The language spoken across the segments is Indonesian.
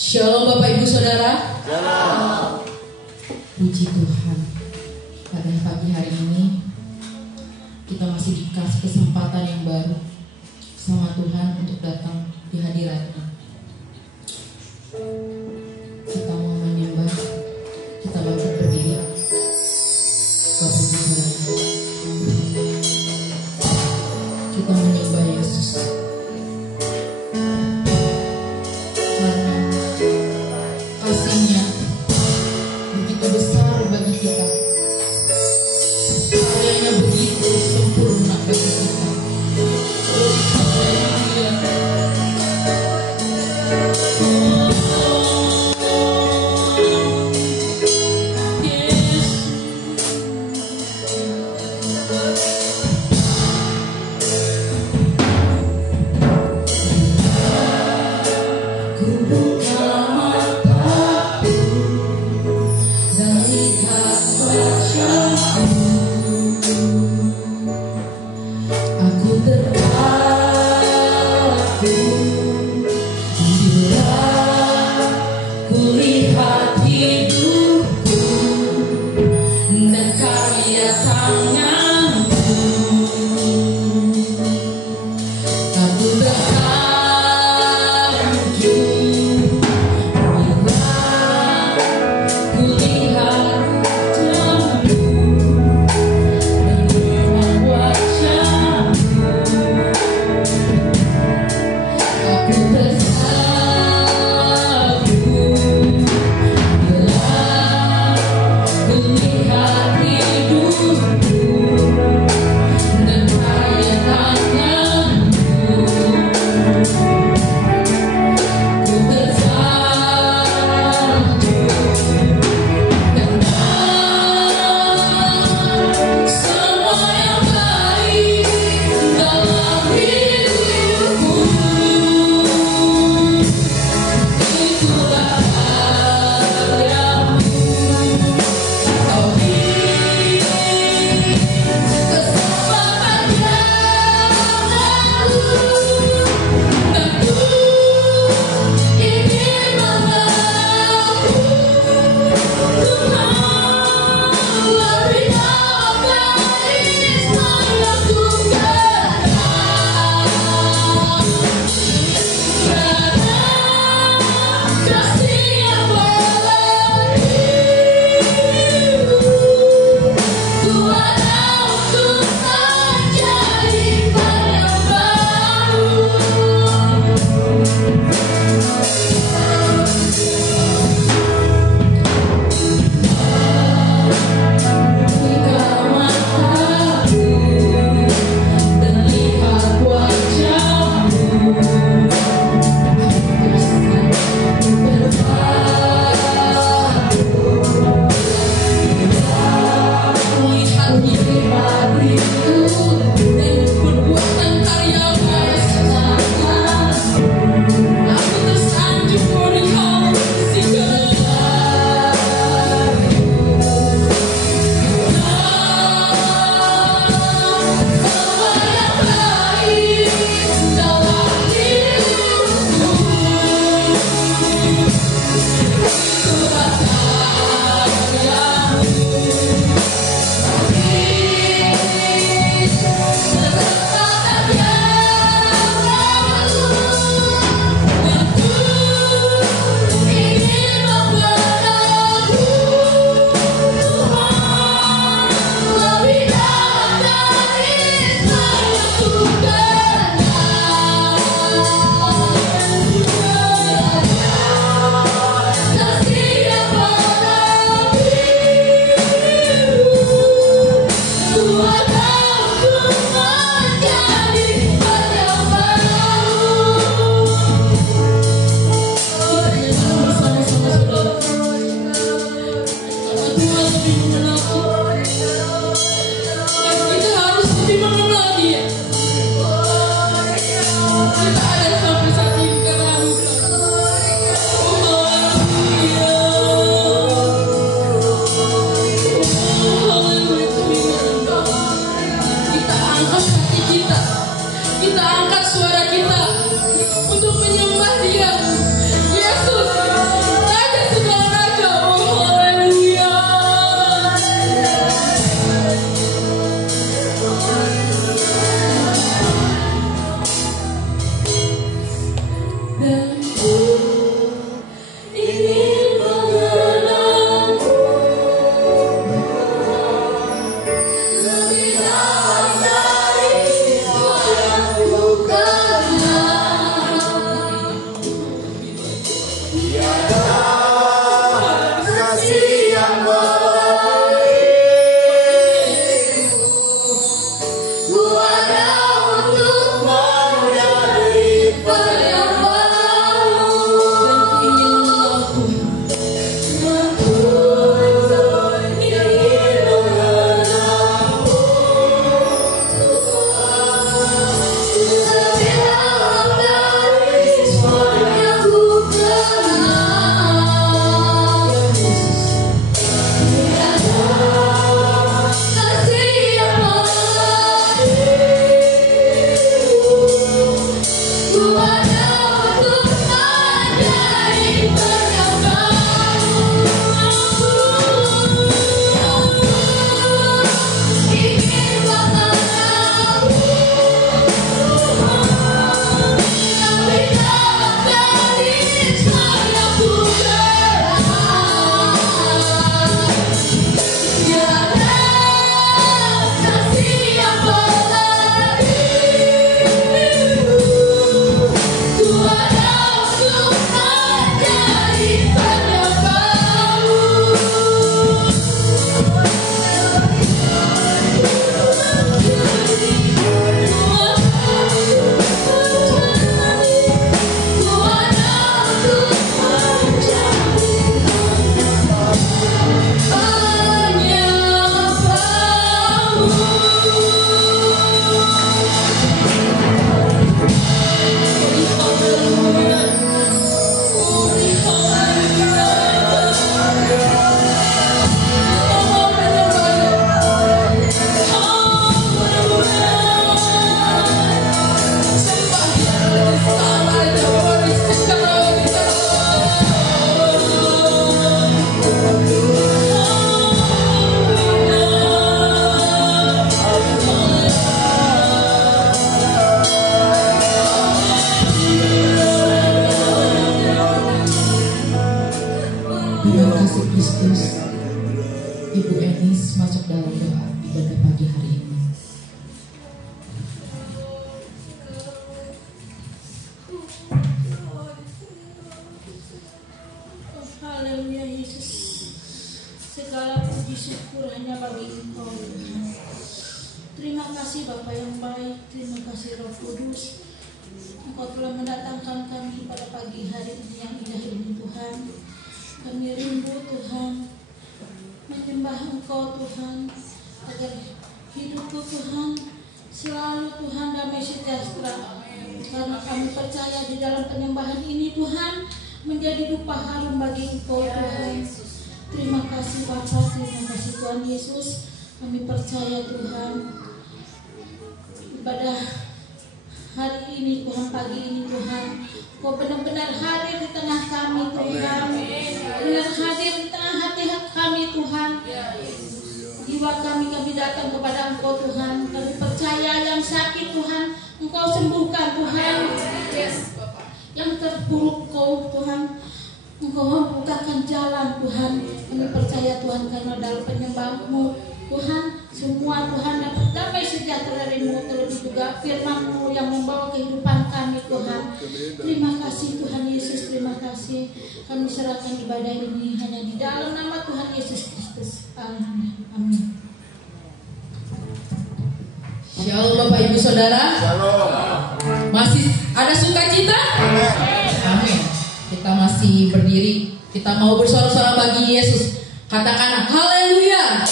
Shalom Bapak Ibu Saudara. Shalom. Puji Tuhan, pada pagi hari ini kita masih dikasih kesempatan yang baru sama Tuhan untuk datang di hadirat-Nya. Kita mau menyembah, kita bangkit berdiri. Bapak Ibu Saudara, kita menyembah Yesus. Kasihnya begitu besar bagi kita, karyanya begitu sempurna bagi kita. masuk dalam doa ibadah pagi hari ini. Haleluya Yesus. Segala puji syukur hanya bagi Engkau. Terima kasih Bapa yang baik, terima kasih Roh Kudus. Engkau telah mendatangkan kami pada pagi hari ini yang indah ini Tuhan. Kami rindu Tuhan menyembah Engkau Tuhan, agar hidupku Tuhan selalu Tuhan damai sejahtera. Karena kami percaya di dalam penyembahan ini Tuhan menjadi dupa harum bagi Engkau Tuhan. Terima kasih Bapa, terima kasih Tuhan Yesus. Kami percaya Tuhan ibadah hari ini Tuhan, pagi ini Tuhan, Kau benar-benar hadir di tengah kami Tuhan, benar hadir di tengah hati kami Tuhan. Jiwa kami datang kepada Engkau Tuhan. Kami percaya yang sakit Tuhan Engkau sembuhkan Tuhan, yang terpuruk Kau Tuhan Engkau membukakan jalan Tuhan. Kami percaya Tuhan karena dalam penyembah-Mu Tuhan semua Tuhan dapat damai sejahtera darimu, terlebih juga firman-Mu yang membawa kehidupan kami Tuhan. Terima kasih Tuhan Yesus, terima kasih. Kami serahkan ibadah ini hanya di dalam nama Tuhan Yesus Kristus. Amin. Amin. Shalom Bapak Ibu Saudara. Shalom. Masih ada sukacita? Amin. Kita masih berdiri. Kita mau bersorak-sorak bagi Yesus. Katakan haleluya.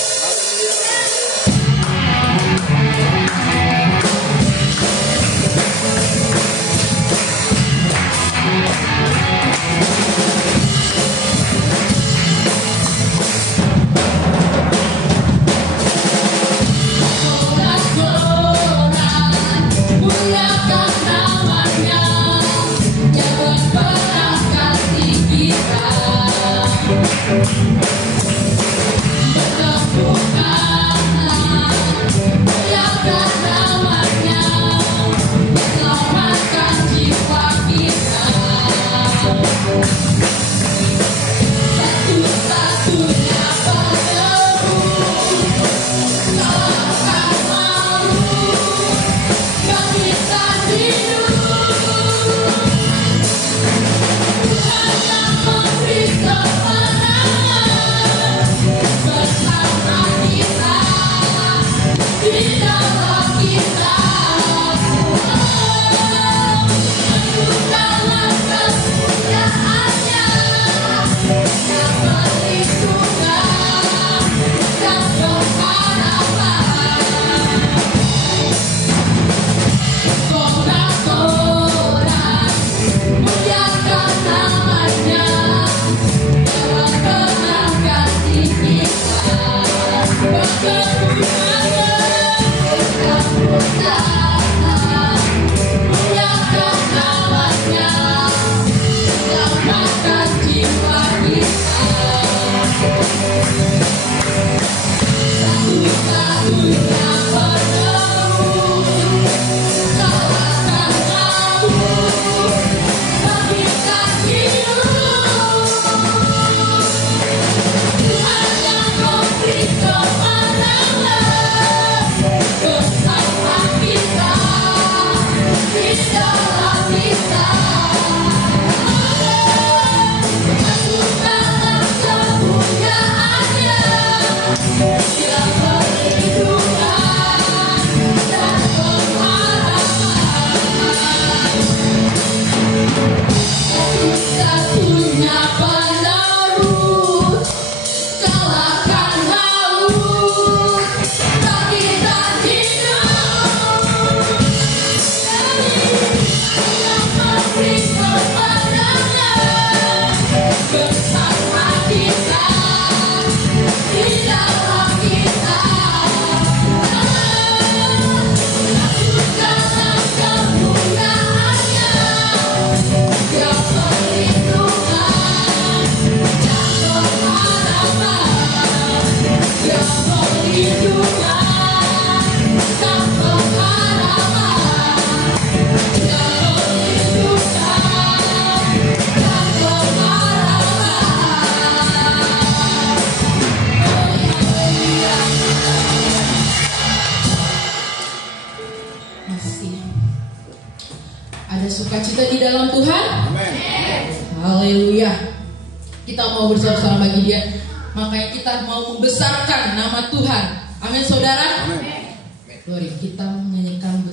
Cristo para Haleluya. Kita mau bersorak-sorai bagi Dia. Makanya kita mau membesarkan nama Tuhan. Amin saudara. Mari kita menyanyikan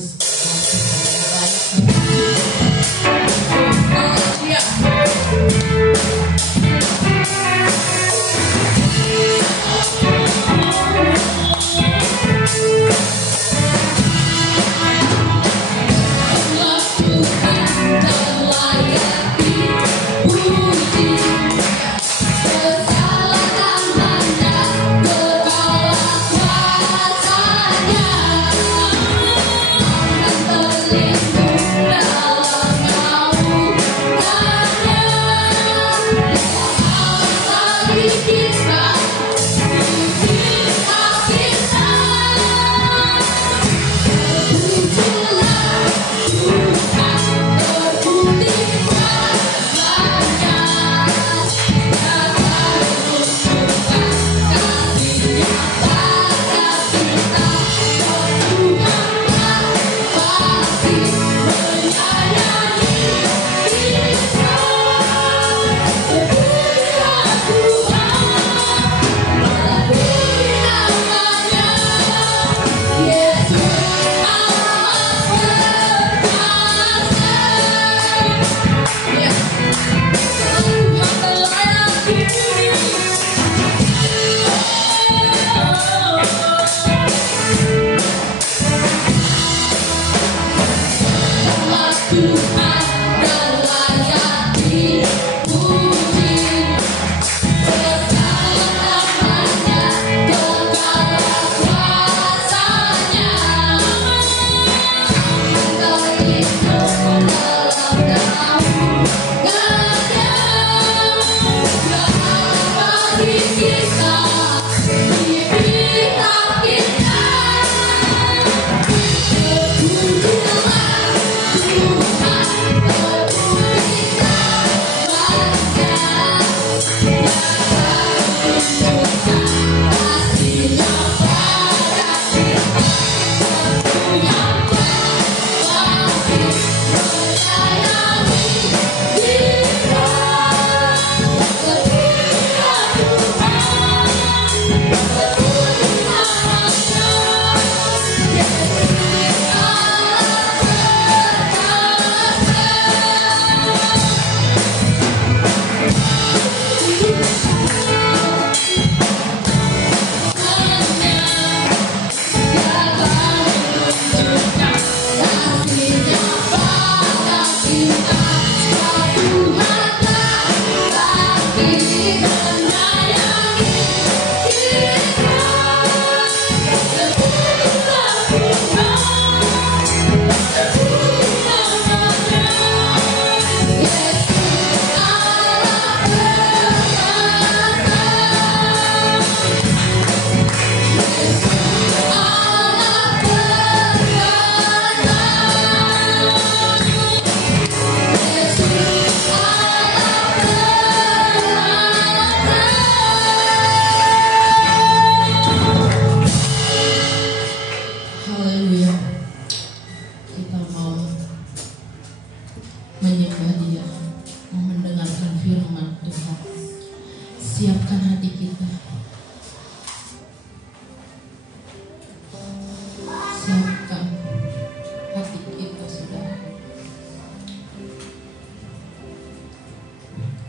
Haleluya.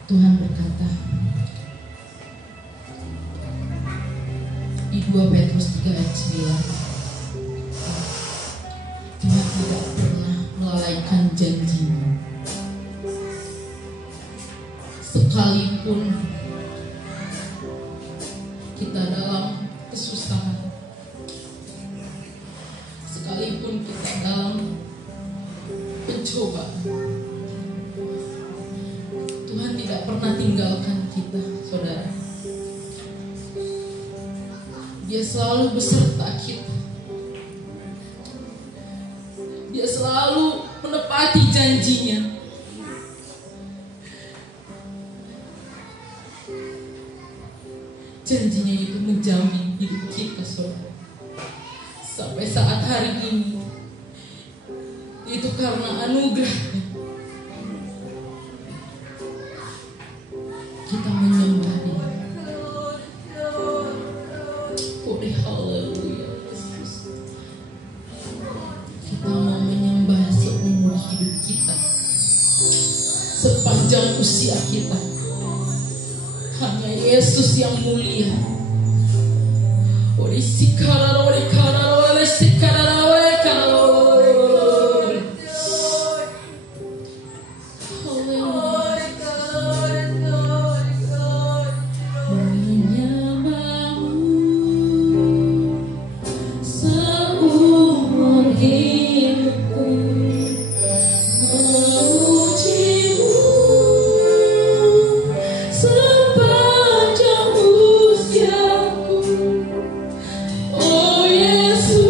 Tuhan berkata di 2 Petrus 3 ayat 9, Tuhan tidak pernah melalaikan janji-Nya. Sekalipun kita dalam kesusahan, sekalipun kita dalam pencobaan, Tuhan tidak pernah tinggalkan kita, saudara. Dia selalu beserta kita. Dia selalu menepati janji-Nya. Janji-Nya itu menjamin hidup kita, saudara. Sampai saat hari ini, itu karena anugerah-Nya. kita menyembah Dia. Haleluya. Kita mau menyembah seumur hidup kita, sepanjang usia kita. Hanya Yesus yang mulia. Oh Yesus,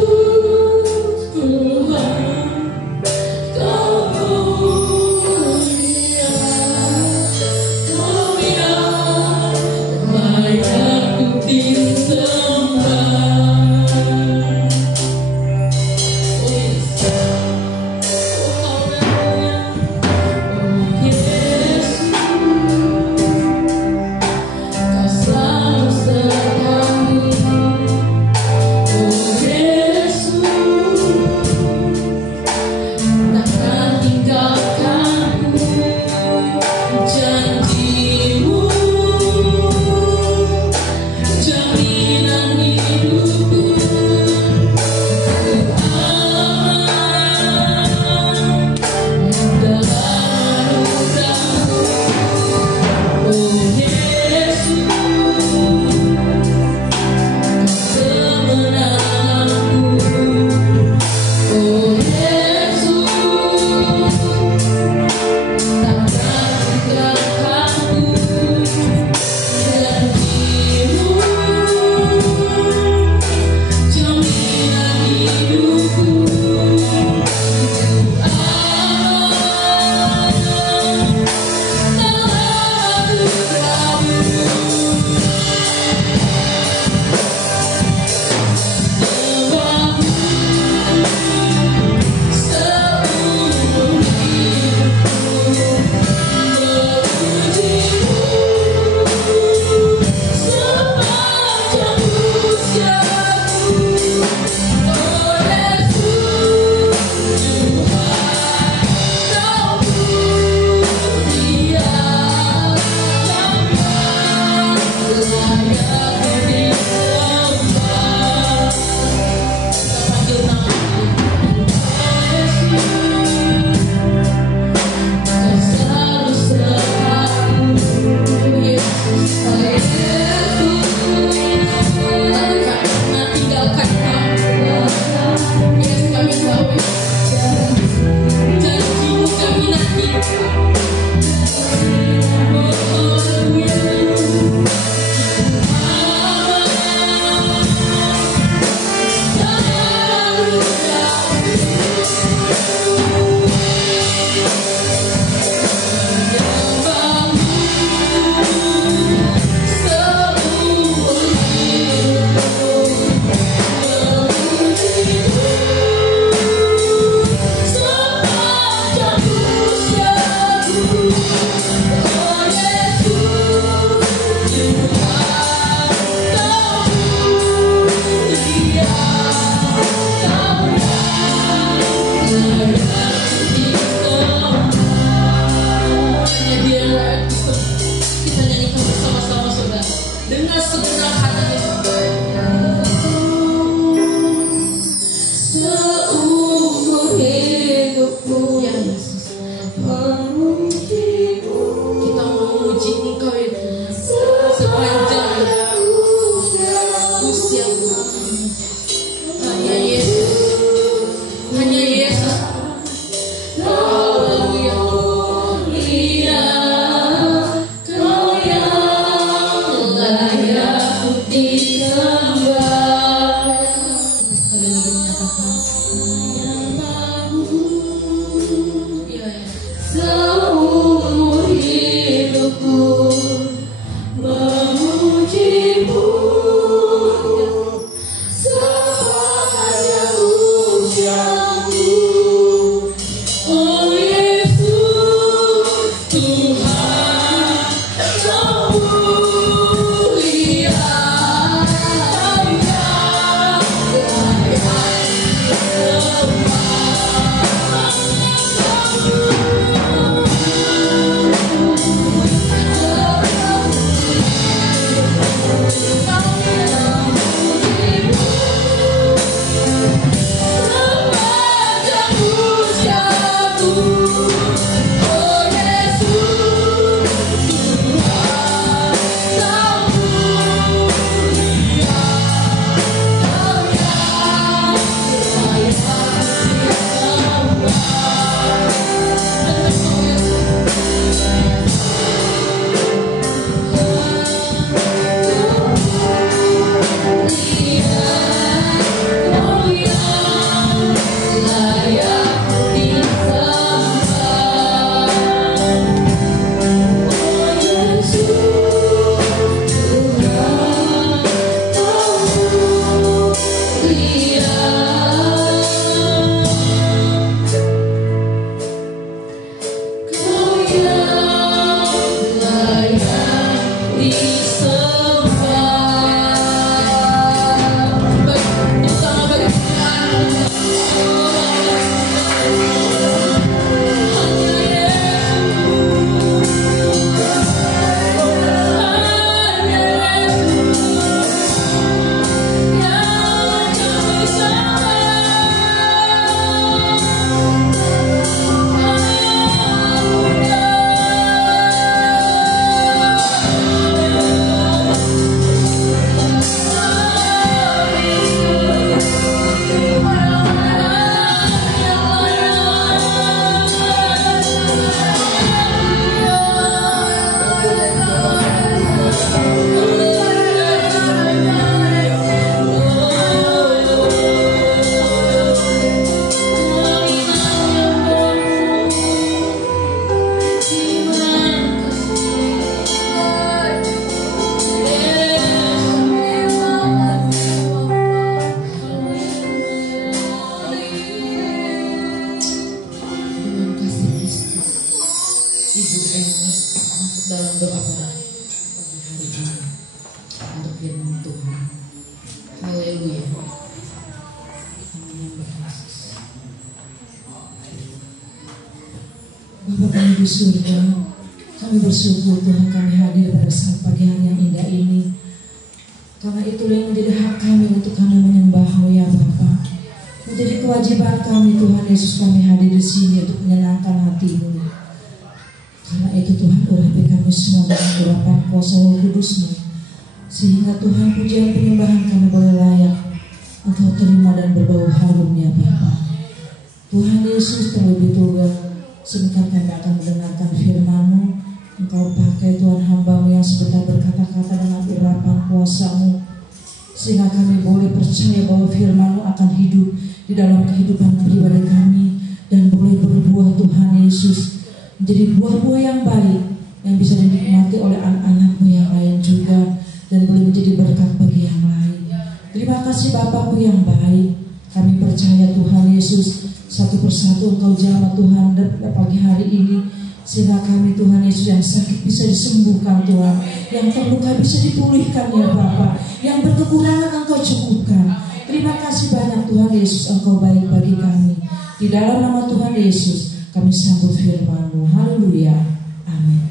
Eni masuk dalam doa pada pagi hari ini untuk firman Tuhan. Haleluya. Bapa kami di surga, kami bersyukur Tuhan kami hadir pada saat pagi hari yang indah ini. Karena itulah yang menjadi hak kami untuk kami menyembah-Mu ya Bapa. Menjadi kewajiban kami Tuhan Yesus kami hadir di sini untuk menyenangkan hati-Mu. Karena itu Tuhan urapi kami semua dengan urapan kuasa Roh Kudus-Mu, sehingga Tuhan pujian penyembahan kami boleh layak Engkau terima dan berbau harum ya Bapa. Tuhan Yesus terlebih juga sebentar kami akan mendengarkan firman-Mu. Engkau pakai Tuhan hamba-Mu yang sebentar berkata-kata dengan urapan kuasa-Mu, sehingga kami boleh percaya bahwa firman-Mu akan hidup di dalam kehidupan pribadi kami dan boleh berbuah Tuhan Yesus menjadi buah-buah yang baik yang bisa dinikmati oleh anak-anak-Mu yang lain juga dan boleh menjadi berkat bagi yang lain. Terima kasih Bapa-Ku yang baik. Kami percaya Tuhan Yesus satu persatu Engkau jamah Tuhan pada pagi hari ini, sehingga kami Tuhan Yesus yang sakit bisa disembuhkan Tuhan, yang terluka bisa dipulihkan ya Bapa, yang berkekurangan Engkau cukupkan. Terima kasih banyak Tuhan Yesus, Engkau baik bagi kami. Di dalam nama Tuhan Yesus kami sambut firman-Mu. Haleluya. Amin.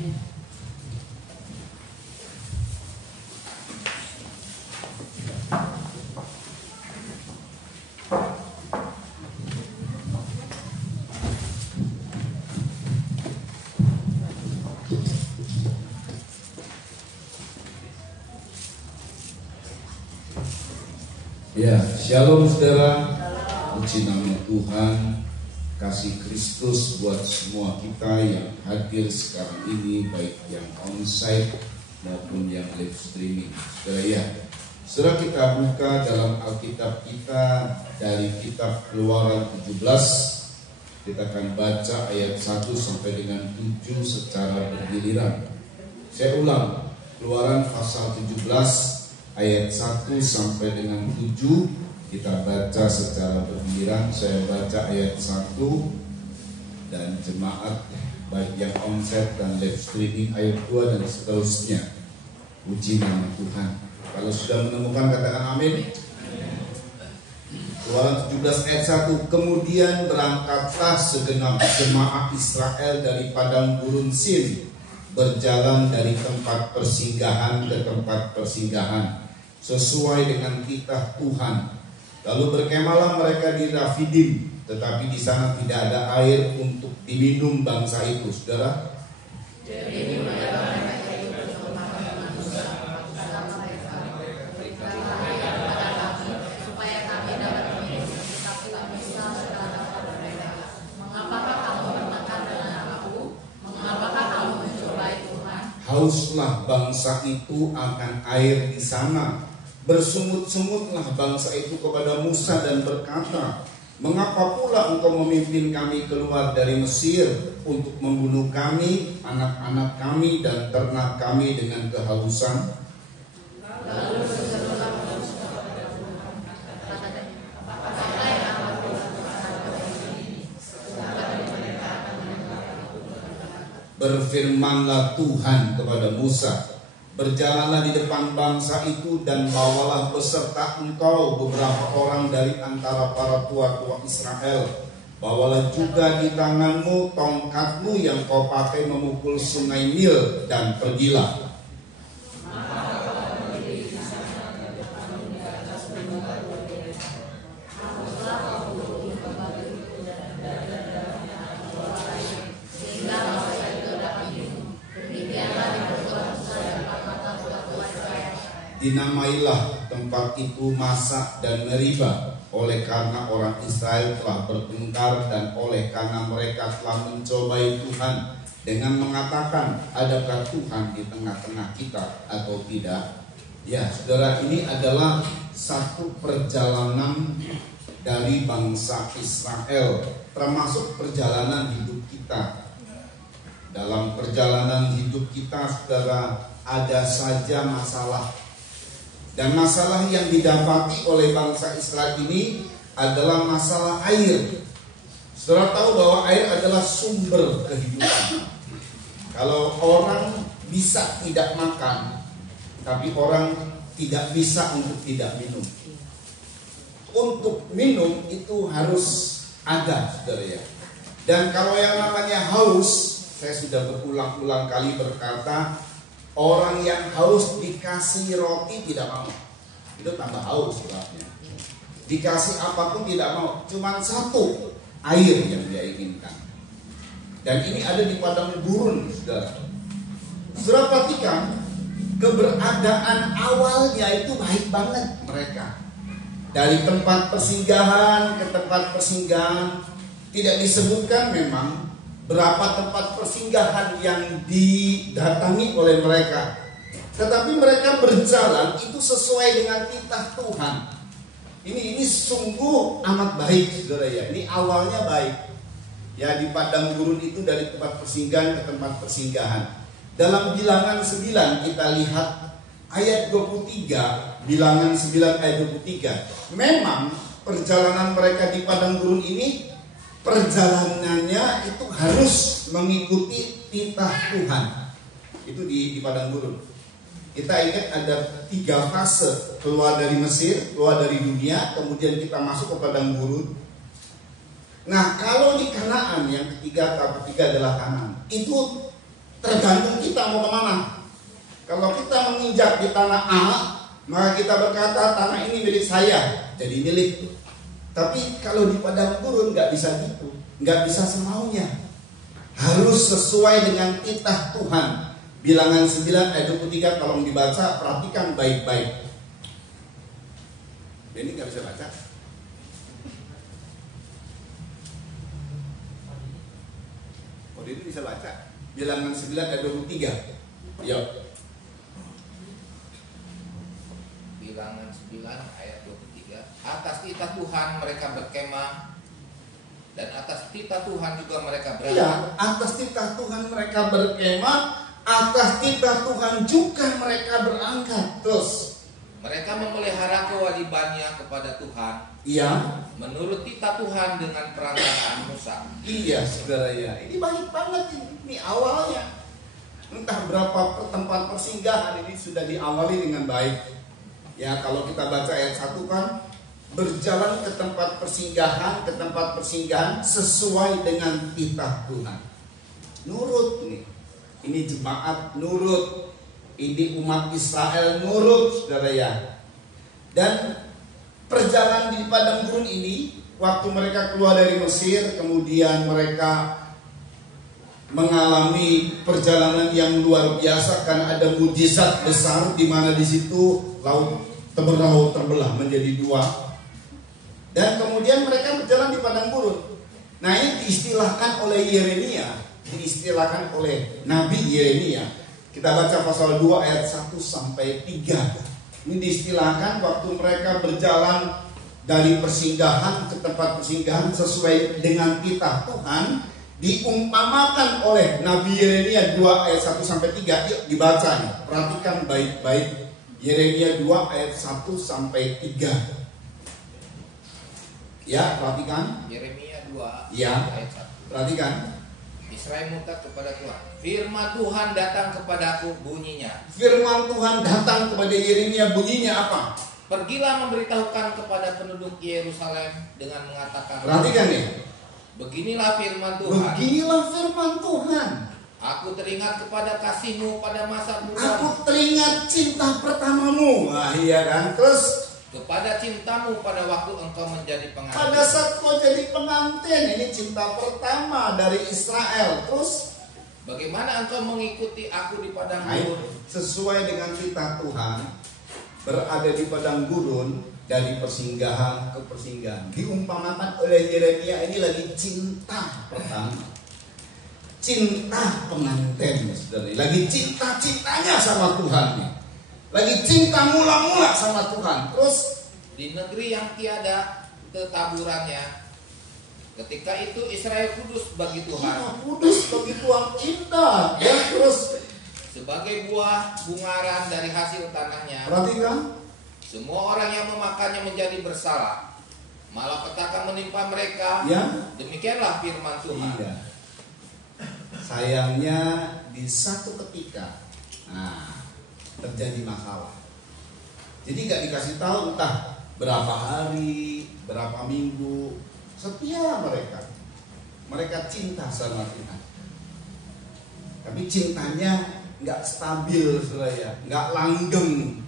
Ya, shalom saudara, puji nama Tuhan, kasih Kristus buat semua kita yang hadir sekarang ini, baik yang onsite maupun yang live streaming. Saudara ya, saudara kita buka dalam Alkitab kita dari kitab Keluaran 17, kita akan baca ayat 1 sampai dengan 7 secara bergiliran. Saya ulang, Keluaran pasal 17 ayat 1 sampai dengan 7 kita baca secara bergiliran. Saya baca ayat 1 dan jemaat baik yang onsite dan live streaming ayat 2 dan seterusnya. Puji nama Tuhan. Kalau sudah menemukan katakan amin. Keluaran 17 ayat 1. Kemudian berangkatlah segenap jemaah Israel dari padang gurun Sin, berjalan dari tempat persinggahan ke tempat persinggahan sesuai dengan titah Tuhan. Lalu berkemalah mereka di Rafidim, tetapi di sana tidak ada air untuk diminum bangsa itu. Saudara, hauslah bangsa itu akan air di sana. Bersungut-sungutlah bangsa itu kepada Musa dan berkata, mengapa pula engkau memimpin kami keluar dari Mesir untuk membunuh kami, anak-anak kami dan ternak kami dengan kehausan? Berfirmanlah Tuhan kepada Musa, berjalanlah di depan bangsa itu dan bawalah beserta engkau beberapa orang dari antara para tua-tua Israel. Bawalah juga di tanganmu tongkatmu yang kau pakai memukul sungai Nil dan pergilah. Dinamailah tempat itu Masak dan Meriba, oleh karena orang Israel telah bertengkar dan oleh karena mereka telah mencobai Tuhan dengan mengatakan, adakah Tuhan di tengah-tengah kita atau tidak? Ya, saudara, ini adalah satu perjalanan dari bangsa Israel, termasuk perjalanan hidup kita. Dalam perjalanan hidup kita, saudara, ada saja masalah. Dan masalah yang didapati oleh bangsa Israel ini adalah masalah air. Saudara tahu bahwa air adalah sumber kehidupan. Kalau orang bisa tidak makan, tapi orang tidak bisa untuk tidak minum. Untuk minum itu harus ada, saudara ya. Dan kalau yang namanya haus, saya sudah berulang-ulang kali berkata, orang yang haus dikasih roti tidak mau. Itu tambah haus sebabnya. Dikasih apapun tidak mau, cuma satu, air yang dia inginkan. Dan ini ada di padang gurun, saudara. Saudara perhatikan, keberadaan awalnya itu baik banget mereka. Dari tempat persinggahan ke tempat persinggahan, tidak disebutkan memang berapa tempat persinggahan yang didatangi oleh mereka. Tetapi mereka berjalan itu sesuai dengan titah Tuhan. Ini sungguh amat baik, saudara ya. Ini awalnya baik. Ya, di padang gurun itu dari tempat persinggahan ke tempat persinggahan. Dalam Bilangan 9 kita lihat ayat 23, Bilangan 9 ayat 23. Memang perjalanan mereka di padang gurun ini, perjalanannya itu harus mengikuti titah Tuhan. Itu di padang gurun. Kita ingat ada 3 fase: keluar dari Mesir, keluar dari dunia, kemudian kita masuk ke padang gurun. Nah, kalau di Kanaan yang ketiga adalah Kanaan. Itu tergantung kita mau kemana. Kalau kita menginjak di tanah A, maka kita berkata tanah ini milik saya, jadi milik. Tapi kalau di padang gurun nggak bisa gitu, nggak bisa semaunya. Harus sesuai dengan titah Tuhan. Bilangan 9 ayat 23 tolong dibaca, perhatikan baik-baik. Ini nggak bisa baca. Oh, ini bisa baca. Bilangan 9 ayat 23. Yuk. Bilangan 9 ayat 23. Atas titah Tuhan mereka berkemah, dan atas titah Tuhan juga mereka berangkat. Iya, atas titah Tuhan mereka berkemah, atas titah Tuhan juga mereka berangkat. Terus mereka memelihara kewajibannya kepada Tuhan. iya, Menurut titah Tuhan dengan perantaraan Musa. iya saudara ya. Ini baik banget ini awalnya. Entah berapa tempat persinggahan ini sudah diawali dengan baik. Ya, kalau kita baca ayat 1 kan, berjalan ke tempat persinggahan sesuai dengan titah Tuhan. Nurut nih. Ini jemaat nurut, ini umat Israel nurut, saudara ya. Dan perjalanan di padang gurun ini, waktu mereka keluar dari Mesir, kemudian mereka mengalami perjalanan yang luar biasa karena ada mujizat besar di mana di situ laut terbelah menjadi 2. Dan kemudian mereka berjalan di padang gurun. Nah, ini diistilahkan oleh Yeremia. Diistilahkan oleh Nabi Yeremia. Kita baca pasal 2 ayat 1 sampai 3. Ini diistilahkan waktu mereka berjalan dari persinggahan ke tempat persinggahan sesuai dengan titah Tuhan, diumpamakan oleh Nabi Yeremia 2 ayat 1 sampai 3. Yuk dibaca nih. Perhatikan baik-baik. Yeremia 2 ayat 1 sampai 3. Ya, perhatikan. Yeremia 2 Ya, ayat 1. perhatikan. Israel murtad kepada Tuhan. Firman Tuhan datang kepadaku, bunyinya. Firman Tuhan datang kepada Yeremia, bunyinya apa? Pergilah memberitahukan kepada penduduk Yerusalem dengan mengatakan. Perhatikan nih. Beginilah firman Tuhan. Beginilah firman Tuhan. Aku teringat kepada kasihmu pada masa muda. Aku teringat cinta pertamamu. Nah, iya kan? Terus Kepada cintamu pada waktu engkau menjadi pengantin. pada saat kau jadi pengantin, ini cinta pertama dari Israel. Terus Bagaimana engkau mengikuti aku di padang gurun? Sesuai dengan titah Tuhan, berada di padang gurun dari persinggahan ke persinggahan. Diumpamakan oleh Yeremia, ini lagi cinta pertama, cinta pengantin, saudara. Lagi cinta-cintanya sama Tuhan nih. Lagi cinta mula-mula sama Tuhan. Terus Di negeri yang tiada tetaburannya, ketika itu Israel kudus bagi Tuhan, kudus bagi Tuhan, indah. Ya, terus sebagai buah bungaran dari hasil tanahnya. perhatikan, Semua orang yang memakannya menjadi bersalah, malapetaka menimpa mereka. ya. Demikianlah firman Tuhan. Iya. sayangnya di satu ketika terjadi masalah. Jadi gak dikasih tahu entah berapa hari, berapa minggu, setia mereka. Mereka cinta sama Tuhan. Tapi cintanya nggak stabil, saudara, nggak langgeng.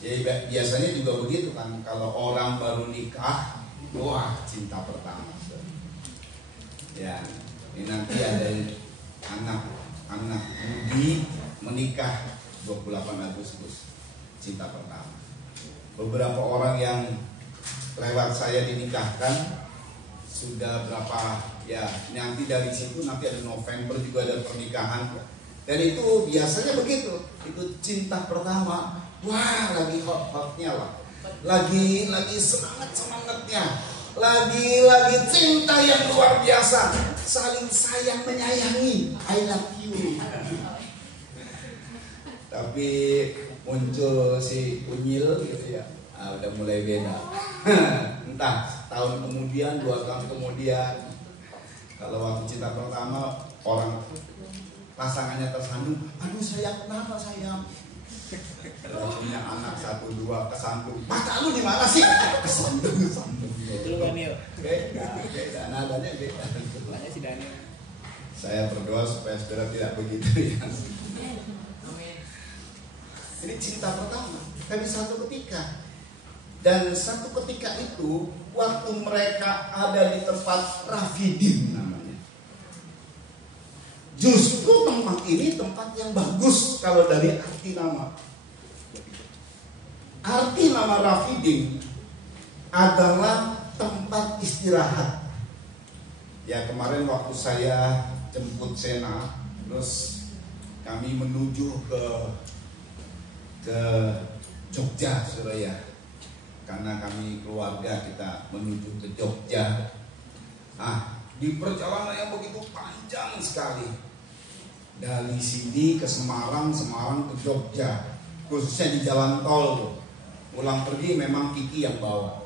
Jadi biasanya juga begitu kan, kalau orang baru nikah, wah cinta pertama. Ya, ini nanti ada anak Budi menikah 28 Agustus, cinta pertama. Beberapa orang yang lewat saya dinikahkan sudah berapa ya, nanti dari situ nanti ada November juga ada pernikahan. Dan itu biasanya begitu, itu cinta pertama. Wah, lagi hot-hotnya lah, lagi semangatnya, lagi cinta yang luar biasa, saling sayang menyayangi, I love you. Tapi muncul si Unyil gitu ya, udah mulai beda. Entah tahun kemudian, 2 tahun kemudian, kalau waktu cinta pertama orang pasangannya tersandung, aduh sayang, kenapa sayang? Kalau punya anak 1-2 kesandung, mata lu di mana sih? Kesandung. Itu Daniel. Beda nadanya beda. Tanya si Daniel. Saya berdoa supaya saudara tidak begitu ya. Ini cinta pertama, tapi satu ketika. Dan satu ketika itu, waktu mereka ada di tempat Rafidim namanya. Justru tempat ini tempat yang bagus kalau dari arti nama. Arti nama Rafidim adalah tempat istirahat. Ya, kemarin waktu saya jemput Sena, terus kami menuju ke Jogja, Surabaya. Karena kami keluarga kita menuju ke Jogja. Di perjalanan yang begitu panjang sekali. Dari sini ke Semarang ke Jogja, khususnya di jalan tol. Pulang pergi memang Kiki yang bawa.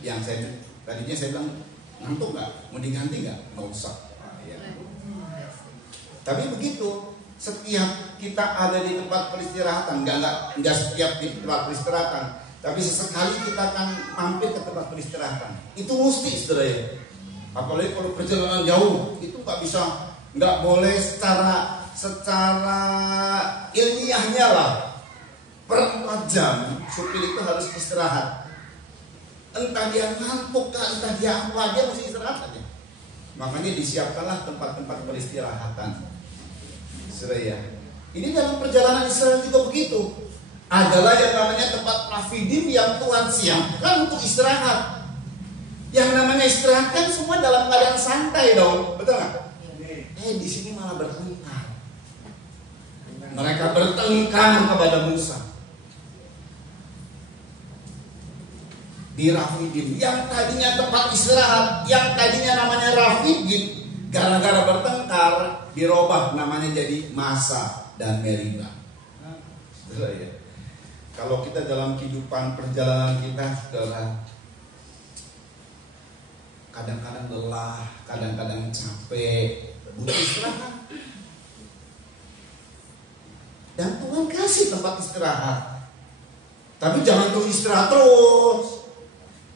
Yang tadinya saya bilang, ngantuk nggak? Mau diganti nggak? Nggak usah. Ya. Tapi begitu, setiap kita ada di tempat peristirahatan, nggak setiap di tempat peristirahatan, tapi sesekali kita akan mampir ke tempat peristirahatan. Itu mesti, saudara ya. Apalagi kalau perjalanan jauh, itu nggak boleh secara ilmiahnya lah. Per 4 jam supir itu harus istirahat. Entah dia ngantuk kah, entah dia apa, dia mesti istirahat aja. Makanya disiapkanlah tempat-tempat peristirahatan. Saudara, ini dalam perjalanan Israel juga begitu. Adalah yang namanya tempat Rafidim yang Tuhan siapkan untuk istirahat. Yang namanya istirahat kan semua dalam keadaan santai dong, betul nggak? Di sini malah bertengkar. Mereka bertengkar kepada Musa. Di Rafidim, yang tadinya tempat istirahat, yang tadinya namanya Rafidim, gara-gara bertengkar dirubah namanya jadi Masa dan Meriba. Ya. Kalau kita dalam kehidupan perjalanan kita, saudara, kadang-kadang lelah, kadang-kadang capek, butuh istirahat. Dan Tuhan kasih tempat istirahat. Tapi jangan terus istirahat terus.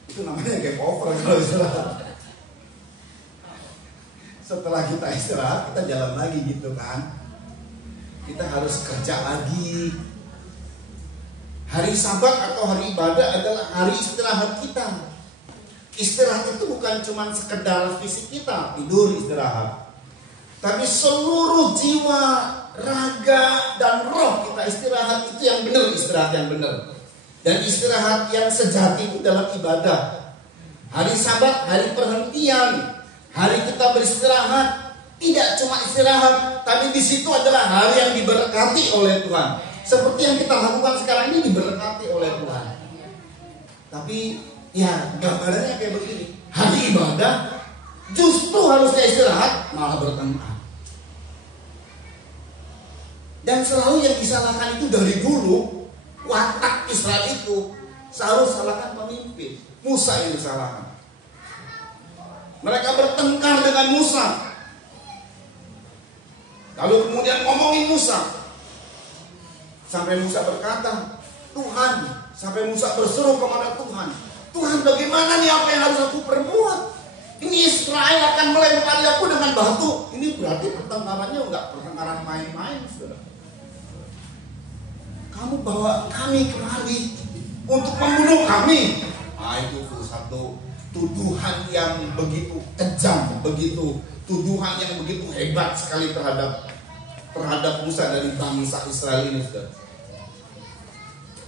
Itu namanya game over kalau istirahat. Setelah kita istirahat, kita jalan lagi gitu kan. Kita harus kerja lagi. Hari Sabat atau hari ibadah adalah hari istirahat kita. Istirahat itu bukan cuma sekedar fisik kita, tidur istirahat. Tapi seluruh jiwa, raga, dan roh kita istirahat. Itu yang benar, istirahat yang benar. Dan istirahat yang sejati itu dalam ibadah. Hari Sabat, hari perhentian, hari kita beristirahat. Tidak cuma istirahat, tapi di situ adalah hari yang diberkati oleh Tuhan. Seperti yang kita lakukan sekarang ini diberkati oleh Tuhan. Tapi ya gambarannya kayak begini. Hari ibadah justru harusnya istirahat, malah bertengkar. Dan selalu yang disalahkan itu dari dulu, watak Israel itu selalu salahkan pemimpin. Musa yang disalahkan. Mereka bertengkar dengan Musa. Lalu kemudian ngomongin Musa. Sampai Musa berkata, Tuhan, sampai Musa berseru kepada Tuhan, Tuhan, bagaimana nih, apa yang harus aku perbuat? Ini Israel akan melempari aku dengan batu. Ini berarti pertengkarannya enggak pertengkaran main-main, saudara. Kamu bawa kami kemari untuk membunuh kami. Nah, itu satu tuduhan yang begitu kejam, begitu tuduhan yang begitu hebat sekali terhadap Musa dari bangsa Israel ini, saudara.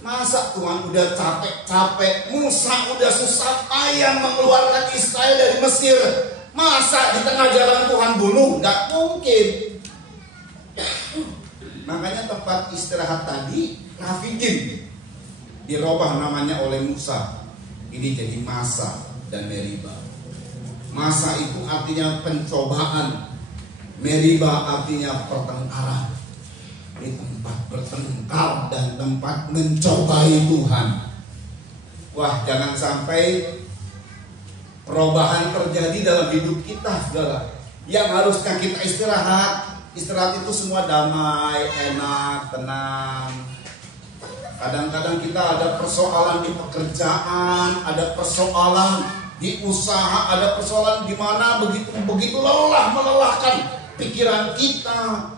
Masa Tuhan udah capek-capek, Musa udah susah payah mengeluarkan Israel dari Mesir, masa di tengah jalan Tuhan bunuh? Nggak mungkin. Makanya tempat istirahat tadi, Rafidim, dirubah namanya oleh Musa. Ini jadi Masa dan Meriba. Masa itu artinya pencobaan, Meriba artinya pertengkaran. Ini tempat bertengkar dan tempat mencobai Tuhan. Wah, jangan sampai perubahan terjadi dalam hidup kita, saudara. Yang harusnya kita istirahat itu semua damai, enak, tenang. Kadang-kadang kita ada persoalan di pekerjaan, ada persoalan di usaha, ada persoalan di mana begitu melelahkan pikiran kita.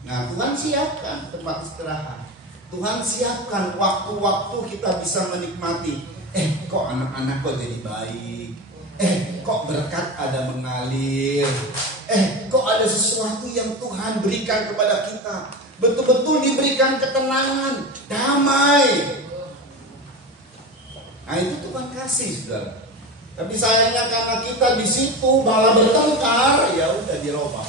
Nah, Tuhan siapkan tempat istirahat. Tuhan siapkan waktu-waktu kita bisa menikmati. Kok anak-anak kok jadi baik? Kok berkat ada mengalir? Kok ada sesuatu yang Tuhan berikan kepada kita? Betul-betul diberikan ketenangan, damai. Nah, itu Tuhan kasih, saudara. Tapi sayangnya karena kita di situ malah bertengkar, ya udah dirubah.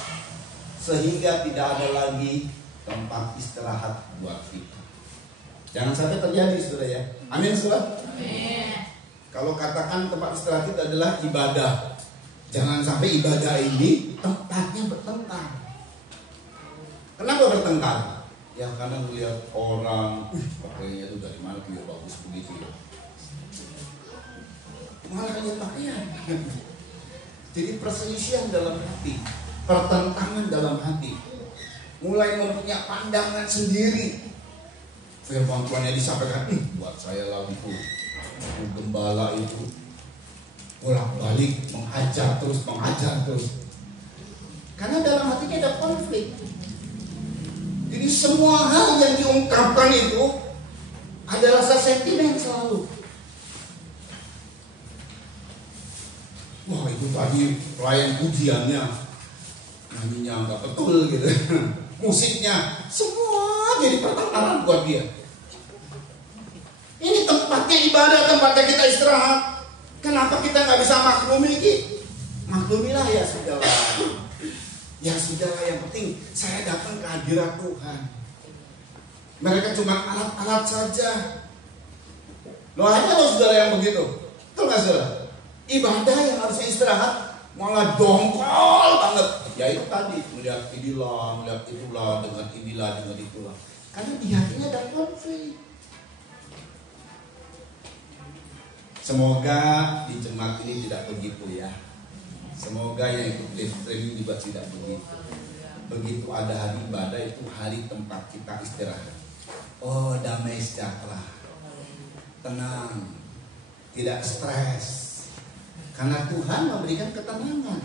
Sehingga tidak ada lagi tempat istirahat buat kita. Jangan sampai terjadi, saudara ya. Amin, saudara. Amin. Kalau katakan tempat istirahat itu adalah ibadah, jangan sampai ibadah ini tempatnya bertengkar. Kenapa bertengkar? Ya karena melihat orang, pakaiannya itu dari mana dia bagus begitu ya. Malah lihat pakaian. Jadi perselisihan dalam hati, pertentangan dalam hati, mulai mempunyai pandangan sendiri. Firman Tuhan yang disampaikan, buat saya lagu itu gembala itu bolak-balik mengajar terus. Karena dalam hatinya ada konflik. Jadi semua hal yang diungkapkan itu ada rasa sentimen selalu. Wah, itu tadi pelayan pujiannya nyanyinya nggak betul gitu. Musiknya semua jadi pertengkaran buat dia. Ini tempatnya ibadah, tempatnya kita istirahat. Kenapa kita nggak bisa maklumi? Maklumilah ya sudahlah. Ya sudahlah, yang penting saya datang ke hadirat Tuhan. Mereka cuma alat-alat saja. Loh, ada loh saudara yang begitu. Betul nggak saudara? Ibadah yang harusnya istirahat malah dongkol banget. Ya itu tadi, melihat inilah, melihat itulah, dengan inilah, dengan itulah. Karena di hatinya ada konflik. Semoga di jemaat ini tidak begitu ya. Semoga yang ikut training juga tidak begitu. Begitu ada hari ibadah, itu hari tempat kita istirahat. Oh, damai sejahtera, tenang, tidak stres. Karena Tuhan memberikan ketenangan.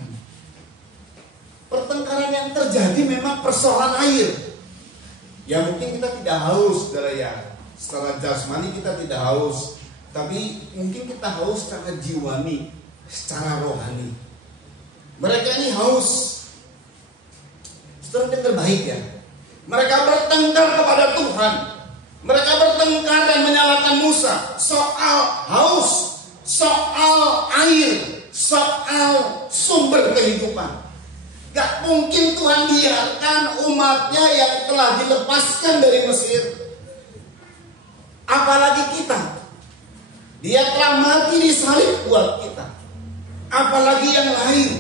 Pertengkaran yang terjadi memang persoalan air. Ya mungkin kita tidak haus, saudara ya. Secara jasmani kita tidak haus, tapi mungkin kita haus secara jiwani, secara rohani. Mereka ini haus. Saudara dengar baik ya. Mereka bertengkar kepada Tuhan. Mereka bertengkar dan menyalahkan Musa soal haus, soal air, soal sumber kehidupan. Gak mungkin Tuhan biarkan umatnya yang telah dilepaskan dari Mesir. Apalagi kita. Dia telah mati di salib buat kita. Apalagi yang lain.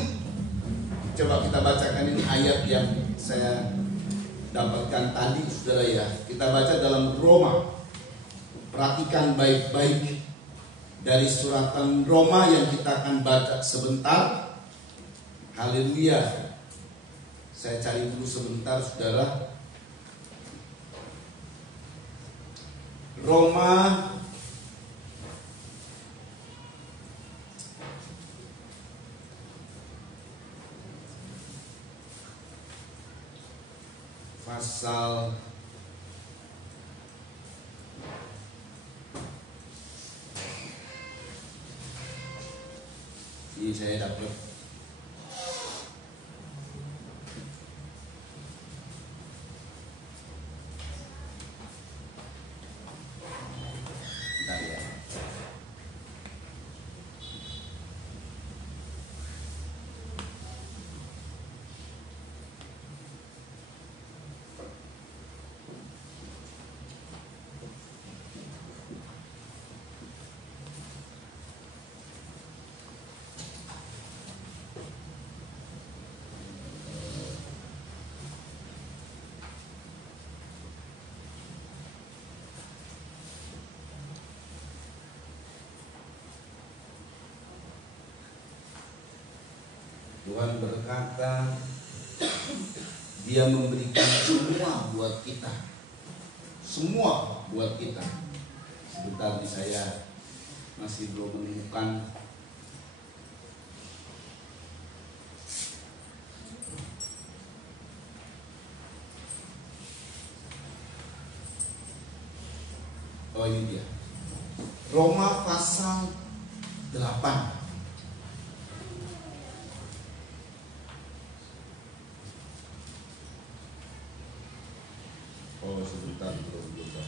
Coba kita bacakan ini ayat yang saya dapatkan tadi, saudara ya. Kita baca dalam Roma. Perhatikan baik-baik dari suratan Roma yang kita akan baca sebentar. Haleluya. Saya cari dulu sebentar, saudara. Roma pasal ini saya dapat Tuhan berkata, Dia memberikan semua buat kita. Semua buat kita. Sebentar nih, saya masih belum menemukan. Oh, ini dia. Roma pasal 8. Oh, sebentar, belum juga.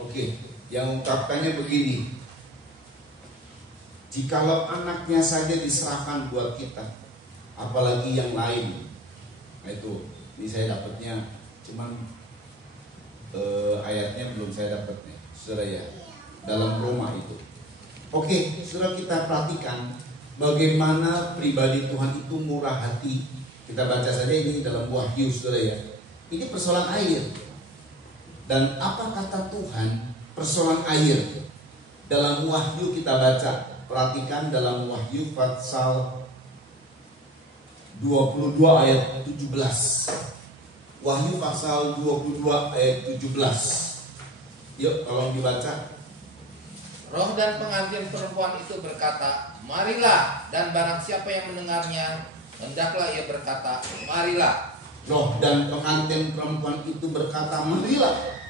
Oke, yang ungkapkannya begini. Jikalau anaknya saja diserahkan buat kita, apalagi yang lain. Nah itu, ini saya dapatnya, cuman ayatnya belum saya dapatnya, saudara ya, dalam Roma itu. Oke, saudara, kita perhatikan bagaimana pribadi Tuhan itu murah hati. Kita baca saja ini dalam Wahyu, saudara ya. Ini persoalan air. Dan apa kata Tuhan persoalan air? Dalam Wahyu kita baca, perhatikan dalam Wahyu pasal 22 ayat 17. Wahyu pasal 22 ayat 17. Yuk tolong dibaca. Roh dan pengantin perempuan itu berkata, marilah, dan barang siapa yang mendengarnya, hendaklah ia berkata, marilah. Roh dan pengantin perempuan itu berkata, marilah.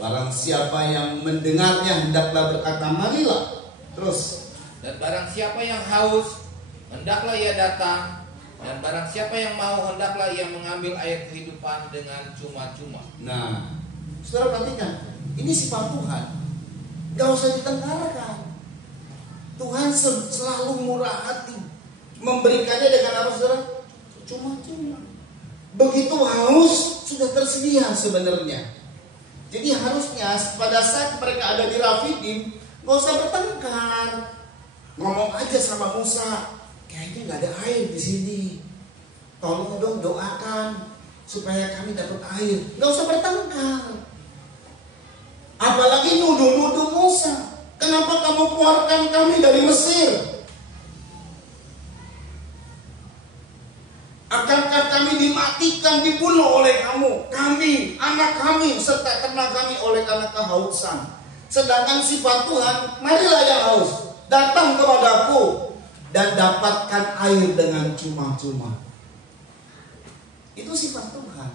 Barang siapa yang mendengarnya hendaklah berkata, marilah. Terus, dan barang siapa yang haus, hendaklah ia datang. Dan barang siapa yang mau, hendaklah ia mengambil air kehidupan dengan cuma-cuma. Nah, saudara perhatikan, ini sifat Tuhan. Gak usah ditengkarkan. Tuhan selalu murah hati, memberikannya dengan apa, saudara? Cuma-cuma. Begitu haus, sudah tersedia sebenarnya. Jadi harusnya pada saat mereka ada di Rafidim, gak usah bertengkar. Ngomong aja sama Musa, kayaknya gak ada air di sini. Tolong dong doakan supaya kami dapat air. Gak usah bertengkar. Apalagi nuduh-nuduh Musa. Kenapa kamu keluarkan kami dari Mesir? Akankah kami dimatikan, dibunuh oleh kamu? Kami, anak kami, serta ternak kami oleh karena kehausan. Sedangkan sifat Tuhan, marilah yang haus, datang kepadaku dan dapatkan air dengan cuma-cuma. Itu sifat Tuhan.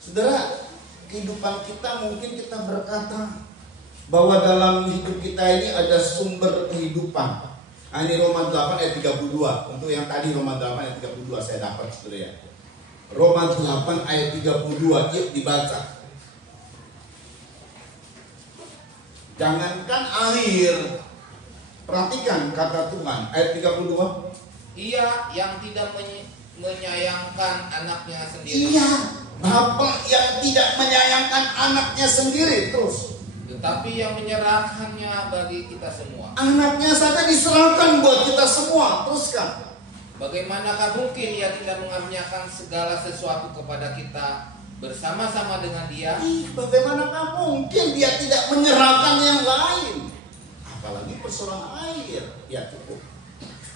Saudara, kehidupan kita mungkin kita berkata bahwa dalam hidup kita ini ada sumber kehidupan. Nah, ini Roma 8 ayat 32. Untuk yang tadi Roma 8 ayat 32 saya dapat, saudara ya. Roma 8 ayat 32, yuk dibaca. Jangankan air, perhatikan kata Tuhan ayat 32. Ia yang tidak menyayangkan anaknya sendiri. Iya, Bapak yang tidak menyayangkan anaknya sendiri terus, tetapi yang menyerahkannya bagi kita semua. Anaknya saja diserahkan buat kita semua. Teruskan. Bagaimanakah mungkin ia tidak mengaruniakan segala sesuatu kepada kita bersama-sama dengan dia? Bagaimanakah mungkin dia tidak menyerahkan yang lain? Apalagi persoalan air. Ya cukup.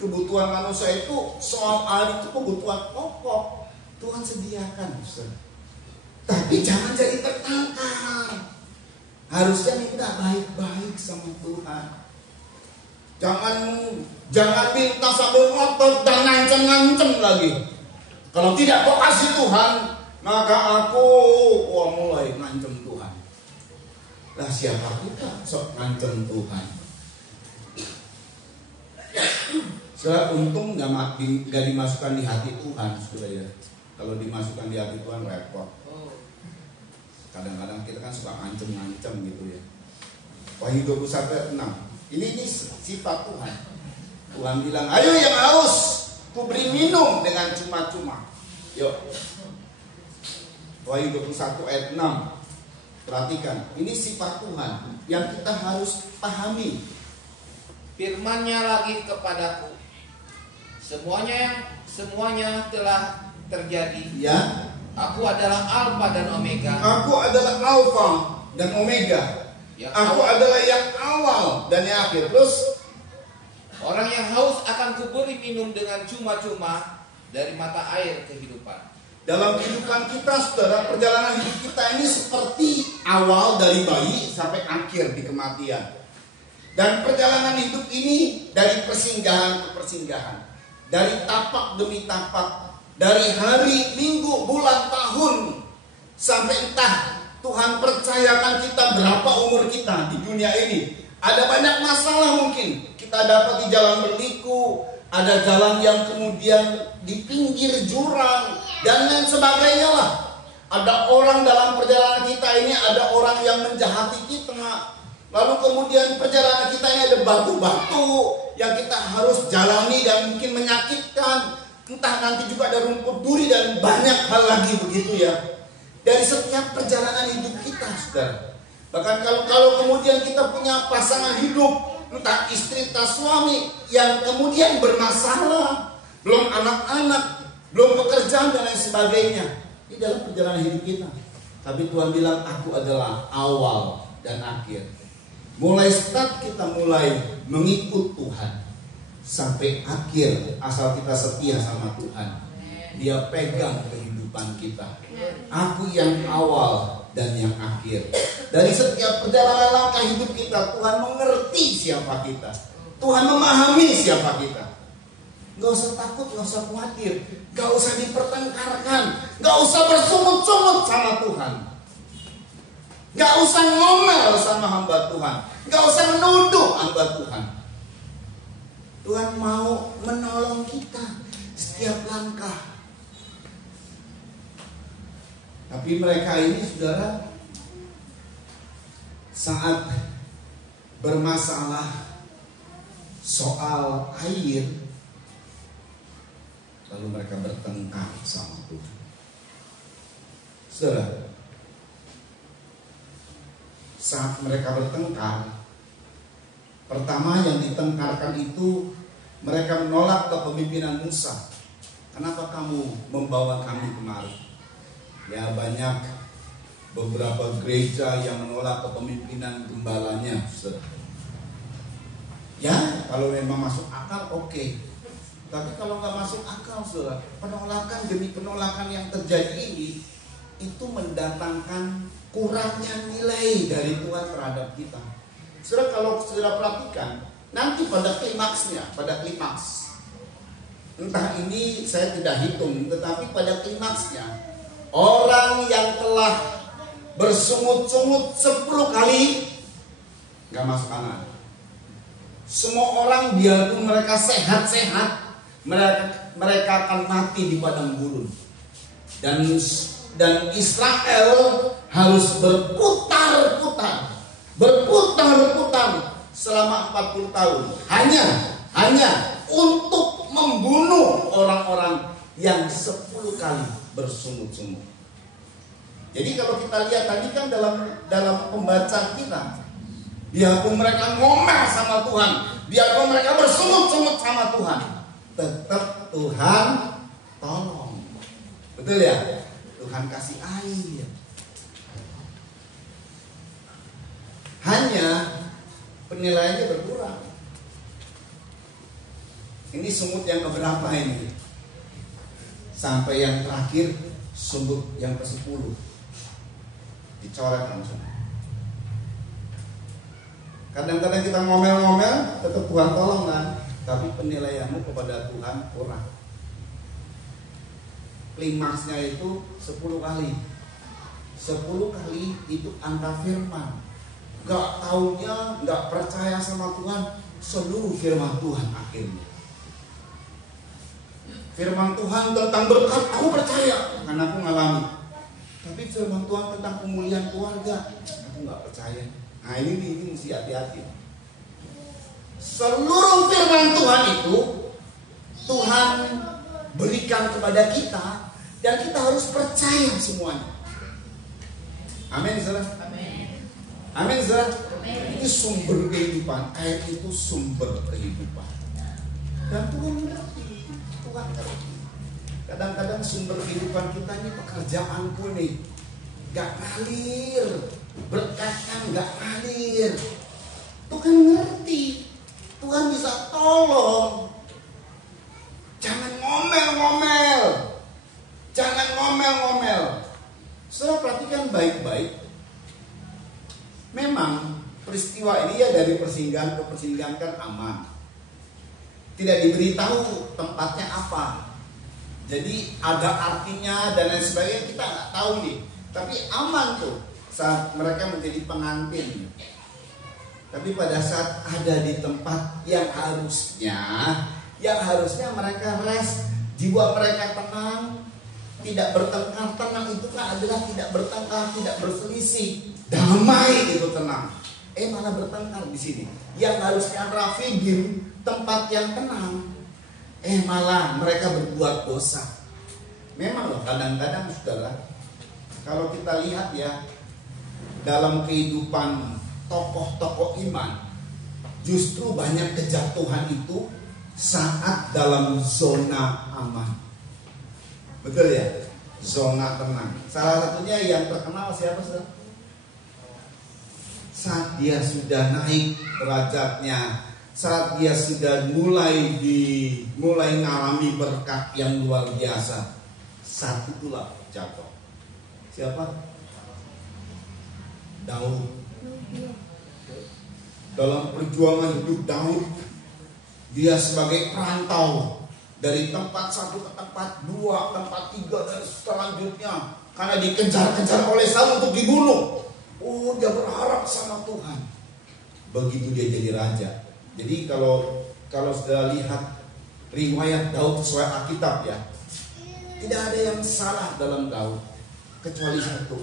Kebutuhan manusia itu, soal air itu kebutuhan pokok. Tuhan sediakan, Ustaz. Tapi jangan jadi tertangkap. Harusnya minta baik-baik sama Tuhan. Jangan minta sambil ngotot dan ngancem-ngancem lagi. Kalau tidak kau kasih Tuhan, maka aku mulai ngancem Tuhan. Lah siapa kita sok ngancem Tuhan? Soalnya untung nggak dimasukkan di hati Tuhan, saudara ya. Kalau dimasukkan di hati Tuhan repot. Kadang-kadang kita kan suka ngancem-ngancem gitu ya. Wahyu 21 ayat 6. Ini sifat Tuhan. Tuhan bilang, ayo yang haus, ku beri minum dengan cuma-cuma. Yuk. Wahyu 21 ayat 6. Perhatikan, ini sifat Tuhan yang kita harus pahami. Firman-Nya lagi kepadaku, semuanya telah terjadi. Ya. Aku adalah Alfa dan Omega. Aku adalah Alfa dan Omega. Aku adalah yang awal dan yang akhir. Terus orang yang haus akan kuberi minum dengan cuma-cuma dari mata air kehidupan. Dalam kehidupan kita, saudara, perjalanan hidup kita ini seperti awal dari bayi sampai akhir di kematian. Dan perjalanan hidup ini dari persinggahan ke persinggahan, dari tapak demi tapak, dari hari, minggu, bulan, tahun, sampai entah Tuhan percayakan kita berapa umur kita di dunia ini. Ada banyak masalah mungkin kita dapat di jalan berliku, ada jalan yang kemudian di pinggir jurang dan lain sebagainya lah. Ada orang dalam perjalanan kita ini, ada orang yang menjahati kita. Lalu kemudian perjalanan kita ini ada batu-batu yang kita harus jalani dan mungkin menyakitkan. Entah nanti juga ada rumput duri dan banyak hal lagi begitu ya. Dari setiap perjalanan hidup kita, saudara. Bahkan kalau kemudian kita punya pasangan hidup, entah istri, entah suami yang kemudian bermasalah, belum anak-anak, belum pekerjaan dan lain sebagainya. Ini dalam perjalanan hidup kita. Tapi Tuhan bilang, aku adalah awal dan akhir. Mulai start kita mulai mengikut Tuhan sampai akhir, asal kita setia sama Tuhan. Dia pegang kehidupan kita. Aku yang awal dan yang akhir. Dari setiap perjalanan langkah hidup kita, Tuhan mengerti siapa kita. Tuhan memahami siapa kita. Gak usah takut, gak usah khawatir, gak usah dipertengkarkan, gak usah bersungut-sungut sama Tuhan, gak usah ngomel sama hamba Tuhan, gak usah menuduh hamba Tuhan. Tuhan mau menolong kita setiap langkah. Tapi mereka ini, saudara, saat bermasalah soal air, lalu mereka bertengkar sama Tuhan. Saudara, saat mereka bertengkar, pertama yang ditengkarkan itu mereka menolak kepemimpinan Musa. Kenapa kamu membawa kami kemari? Ya, banyak beberapa gereja yang menolak kepemimpinan gembalanya, saudara. Ya, kalau memang masuk akal oke. Tapi kalau nggak masuk akal, saudara, penolakan demi penolakan yang terjadi ini itu mendatangkan kurangnya nilai dari Tuhan terhadap kita. Saudara, kalau saudara perhatikan, nanti pada klimaksnya, entah ini saya tidak hitung, tetapi pada klimaksnya, orang yang telah bersungut-sungut 10 kali nggak masuk Kanaan. Semua orang biarpun mereka sehat-sehat, mereka akan mati di padang gurun. Dan Israel harus berputar-putar selama 40 tahun hanya untuk membunuh orang-orang yang 10 kali bersungut-sungut. Jadi kalau kita lihat tadi kan dalam pembacaan kita, biarpun mereka ngomel sama Tuhan, biarpun mereka bersungut-sungut sama Tuhan, tetap Tuhan tolong. Betul ya? Tuhan kasih air. Hanya penilaiannya berkurang. Ini sumut yang keberapa ini? Sampai yang terakhir, sumut yang ke-10. Dicoret langsung. Kadang-kadang kita ngomel-ngomel, tetap Tuhan tolong kan, tapi penilaianmu kepada Tuhan kurang. Klimaksnya itu 10 kali. 10 kali itu angka firman. Gak taunya, gak percaya sama Tuhan, seluruh firman Tuhan akhirnya. Firman Tuhan tentang berkat, aku percaya, karena aku ngalami. Tapi firman Tuhan tentang pemulihan keluarga, aku gak percaya. Nah ini mesti hati-hati. Seluruh firman Tuhan itu Tuhan berikan kepada kita, dan kita harus percaya semuanya. Amin, saudara. Amin, saudara. Itu sumber kehidupan. Air itu sumber kehidupan. Dan Tuhan ngerti. Kadang-kadang sumber kehidupan kita ini pekerjaanku nih, gak ngalir, berkatnya gak ngalir. Tuhan ngerti. Tuhan bisa tolong. Jangan ngomel-ngomel. Jangan ngomel-ngomel. Saudara perhatikan baik-baik. Memang peristiwa ini ya dari persinggahan ke persinggahan kan aman. Tidak diberitahu tempatnya apa. Jadi ada artinya dan lain sebagainya, kita nggak tahu nih. Tapi aman tuh saat mereka menjadi pengantin. Tapi pada saat ada di tempat yang harusnya mereka rest, jiwa mereka tenang, tidak bertengkar. Tenang itu kan adalah tidak bertengkar, tidak berselisih, damai itu tenang. Malah bertengkar di sini. Yang harusnya Rafidim, tempat yang tenang, malah mereka berbuat dosa. Memang loh, kadang-kadang saudara, kalau kita lihat ya dalam kehidupan tokoh-tokoh iman, justru banyak kejatuhan itu saat dalam zona aman. Betul ya? Zona tenang. Salah satunya yang terkenal siapa saudara? Saat dia sudah naik derajatnya, saat dia sudah mulai ngalami berkat yang luar biasa, saat itulah jatuh. Siapa? Daud. Dalam perjuangan hidup Daud, dia sebagai perantau dari tempat satu ke tempat dua, tempat tiga, dan selanjutnya karena dikejar-kejar oleh Saul untuk dibunuh. Dia berharap sama Tuhan. Begitu dia jadi raja. Jadi kalau sudah lihat riwayat Daud sesuai Alkitab ya, tidak ada yang salah dalam Daud kecuali satu,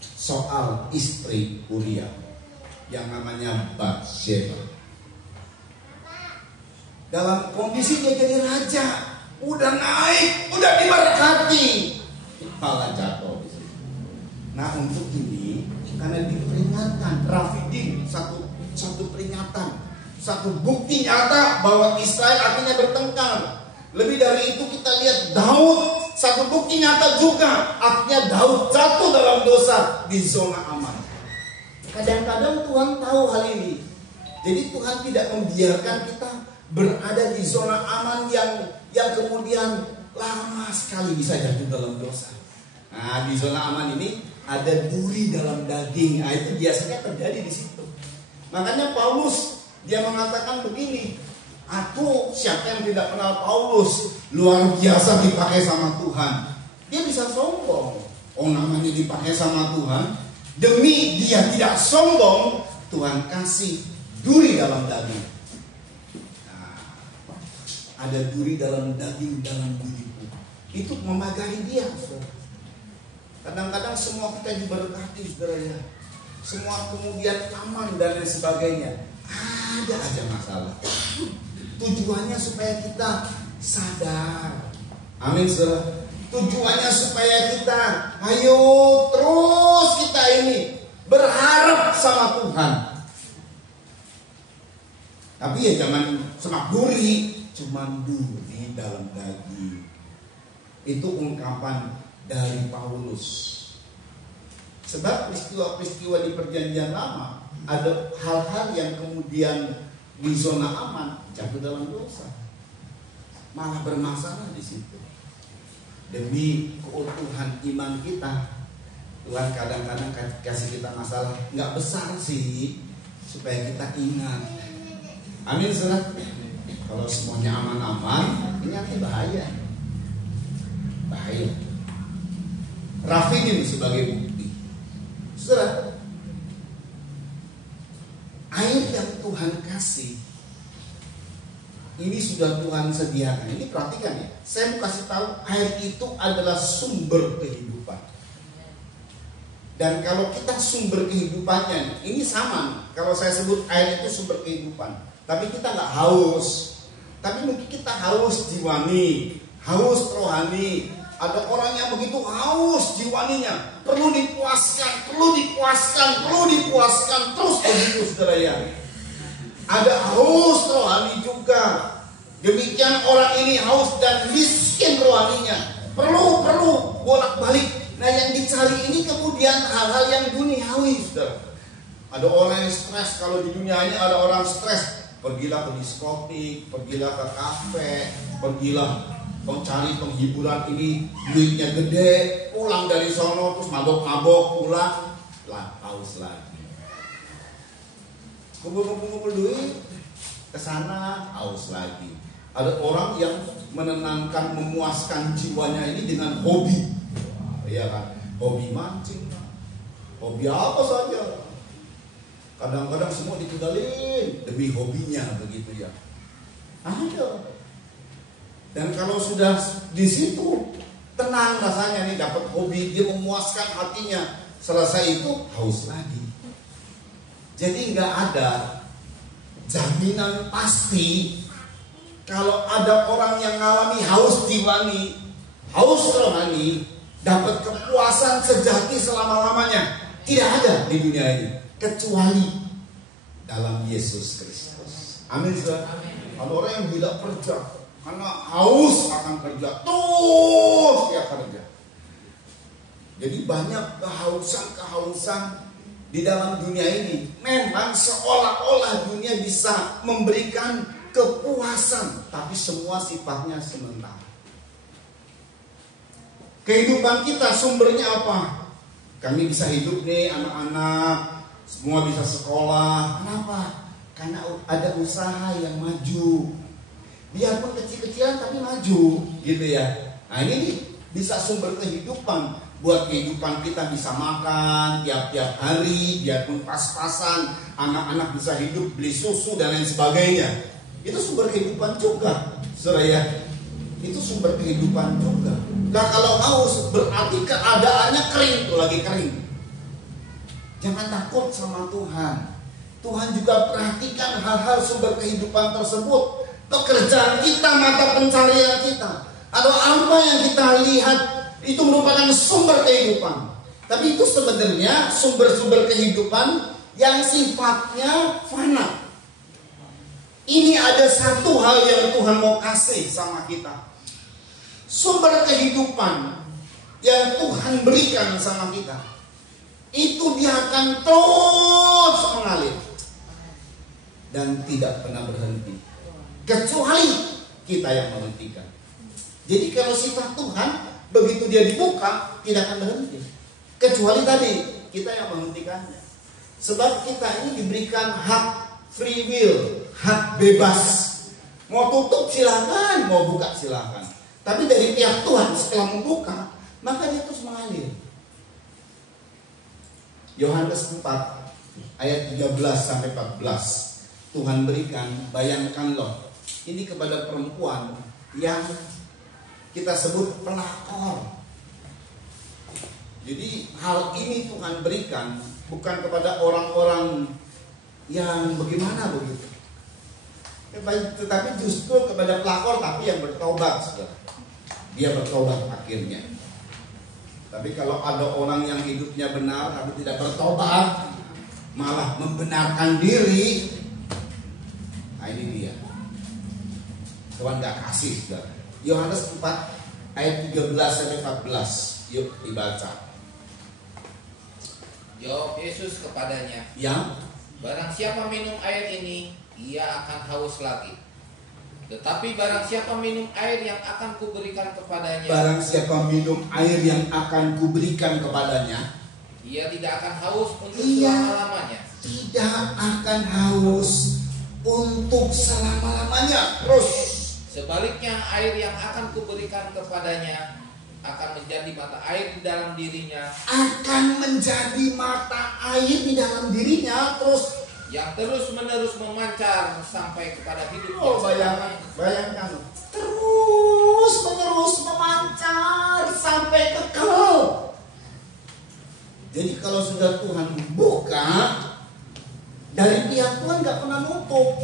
soal istri Uria yang namanya Batsheba. Dalam kondisi dia jadi raja, udah naik, udah diberkati, malah jatuh di situ. Nah untuk ini, karena diperingatkan, Rafidim, satu peringatan, satu bukti nyata bahwa Israel akhirnya bertengkar. Lebih dari itu kita lihat Daud, satu bukti nyata juga, akhirnya Daud jatuh dalam dosa di zona aman. Kadang-kadang Tuhan tahu hal ini. Jadi Tuhan tidak membiarkan kita berada di zona aman yang kemudian lama sekali bisa jatuh dalam dosa. Nah, di zona aman ini ada duri dalam daging. Nah, itu biasanya terjadi di situ. Makanya Paulus dia mengatakan begini, aku siapa yang tidak kenal Paulus, luar biasa dipakai sama Tuhan. Dia bisa sombong. Namanya dipakai sama Tuhan. Demi dia tidak sombong, Tuhan kasih duri dalam daging. ada duri dalam daging dalam diriku. Itu memagari dia, saudara. Kadang-kadang semua kita diberkati, saudara ya. Semua kemudian aman dan lain sebagainya. Ada aja masalah. Tujuannya supaya kita sadar. Amin, saudara. Tujuannya supaya kita, ayo terus kita ini berharap sama Tuhan. Tapi ya jangan semak duri, cuman duri dalam daging. Itu ungkapan dari Paulus. Sebab peristiwa-peristiwa di Perjanjian Lama ada hal-hal yang kemudian di zona aman jatuh dalam dosa, malah bermasalah di situ. Demi keutuhan iman kita, Tuhan kadang-kadang kasih kita masalah nggak besar sih, supaya kita ingat. Amin, saudara. Kalau semuanya aman-aman, ini nanti bahaya. Bahaya. Rafidim sebagai bukti. Saudara, air yang Tuhan kasih ini sudah Tuhan sediakan. Ini perhatikan ya. Saya mau kasih tahu, air itu adalah sumber kehidupan. Dan kalau kita sumber kehidupannya, ini sama. Kalau saya sebut air itu sumber kehidupan, tapi kita nggak haus. Tapi mungkin kita haus jiwani, haus rohani. Ada orang yang begitu haus jiwaninya, perlu dipuaskan, terus begitu, saudara ya. Ada haus rohani juga. Demikian orang ini haus dan miskin rohaninya. Perlu bolak-balik. Nah, yang dicari ini kemudian hal-hal yang duniawi, saudara. Ada orang yang stres. Kalau di dunia ini ada orang stres, pergilah ke diskotik, pergilah ke kafe, pergilah mencari penghiburan ini, duitnya gede, pulang dari sono terus mabok-mabok, pulang lah haus lagi. Kumpul duit, kesana haus lagi. Ada orang yang menenangkan, memuaskan jiwanya ini dengan hobi, ya kan? Hobi mancing, hobi apa saja. Kadang-kadang semua ditinggalin demi hobinya, begitu ya. Ada. Dan kalau sudah di situ tenang rasanya nih, dapat hobi, dia memuaskan hatinya. Selesai itu haus lagi. Jadi nggak ada jaminan pasti kalau ada orang yang mengalami haus jiwani, haus rohani, dapat kepuasan sejati selama-lamanya. Tidak ada di dunia ini kecuali dalam Yesus Kristus. Amin, saudara. Ada orang yang tidak kerja karena haus akan kerja, terus dia kerja. Jadi banyak kehausan di dalam dunia ini. Memang seolah-olah dunia bisa memberikan kepuasan, tapi semua sifatnya sementara. Kehidupan kita sumbernya apa? Kami bisa hidup nih, anak-anak semua bisa sekolah. Kenapa? Karena ada usaha yang maju. Biarpun kecil-kecilan tapi maju, gitu ya. Nah ini nih, bisa sumber kehidupan. Buat kehidupan kita bisa makan tiap-tiap hari, biarpun pas-pasan. Anak-anak bisa hidup, beli susu dan lain sebagainya. Itu sumber kehidupan juga, saudara ya. Itu sumber kehidupan juga. Nah kalau haus berarti keadaannya kering, tuh lagi kering. Jangan takut sama Tuhan. Tuhan juga perhatikan hal-hal sumber kehidupan tersebut. Pekerjaan kita, mata pencarian kita, atau apa yang kita lihat itu merupakan sumber kehidupan. Tapi itu sebenarnya sumber-sumber kehidupan yang sifatnya fana. Ini ada satu hal yang Tuhan mau kasih sama kita. Sumber kehidupan yang Tuhan berikan sama kita, itu dia akan terus mengalir dan tidak pernah berhenti. Kecuali kita yang menghentikan. Jadi kalau sifat Tuhan begitu dia dibuka tidak akan berhenti. Kecuali tadi kita yang menghentikannya. Sebab kita ini diberikan hak free will, hak bebas. Mau tutup silakan, mau buka silakan. Tapi dari pihak Tuhan setelah membuka, maka dia terus mengalir. Yohanes 4 ayat 13 sampai 14. Tuhan berikan, bayangkan loh, ini kepada perempuan yang kita sebut pelakor. Jadi hal ini Tuhan berikan bukan kepada orang-orang yang bagaimana begitu, tetapi justru kepada pelakor tapi yang bertobat, saudara. Dia bertobat akhirnya. Tapi kalau ada orang yang hidupnya benar tapi tidak bertobat, malah membenarkan diri, nah ini dia. Tuhan gak kasih, saudara. Yohanes 4 ayat 13 sampai 14. Yuk dibaca. Jawab Yesus kepadanya, Yang barang siapa minum air ini, ia akan haus lagi. Tetapi barang siapa minum air yang akan kuberikan kepadanya, barang siapa minum air yang akan kuberikan kepadanya, ia tidak akan haus untuk Ia selama-lamanya. tidak akan haus untuk selama-lamanya. Terus Sebaliknya air yang akan kuberikan kepadanya akan menjadi mata air di dalam dirinya, akan menjadi mata air di dalam dirinya. Terus yang terus-menerus memancar sampai kepada hidup yang bayangkan terus menerus memancar sampai kekal. Jadi kalau sudah Tuhan buka, dari pihak Tuhan gak pernah nutup,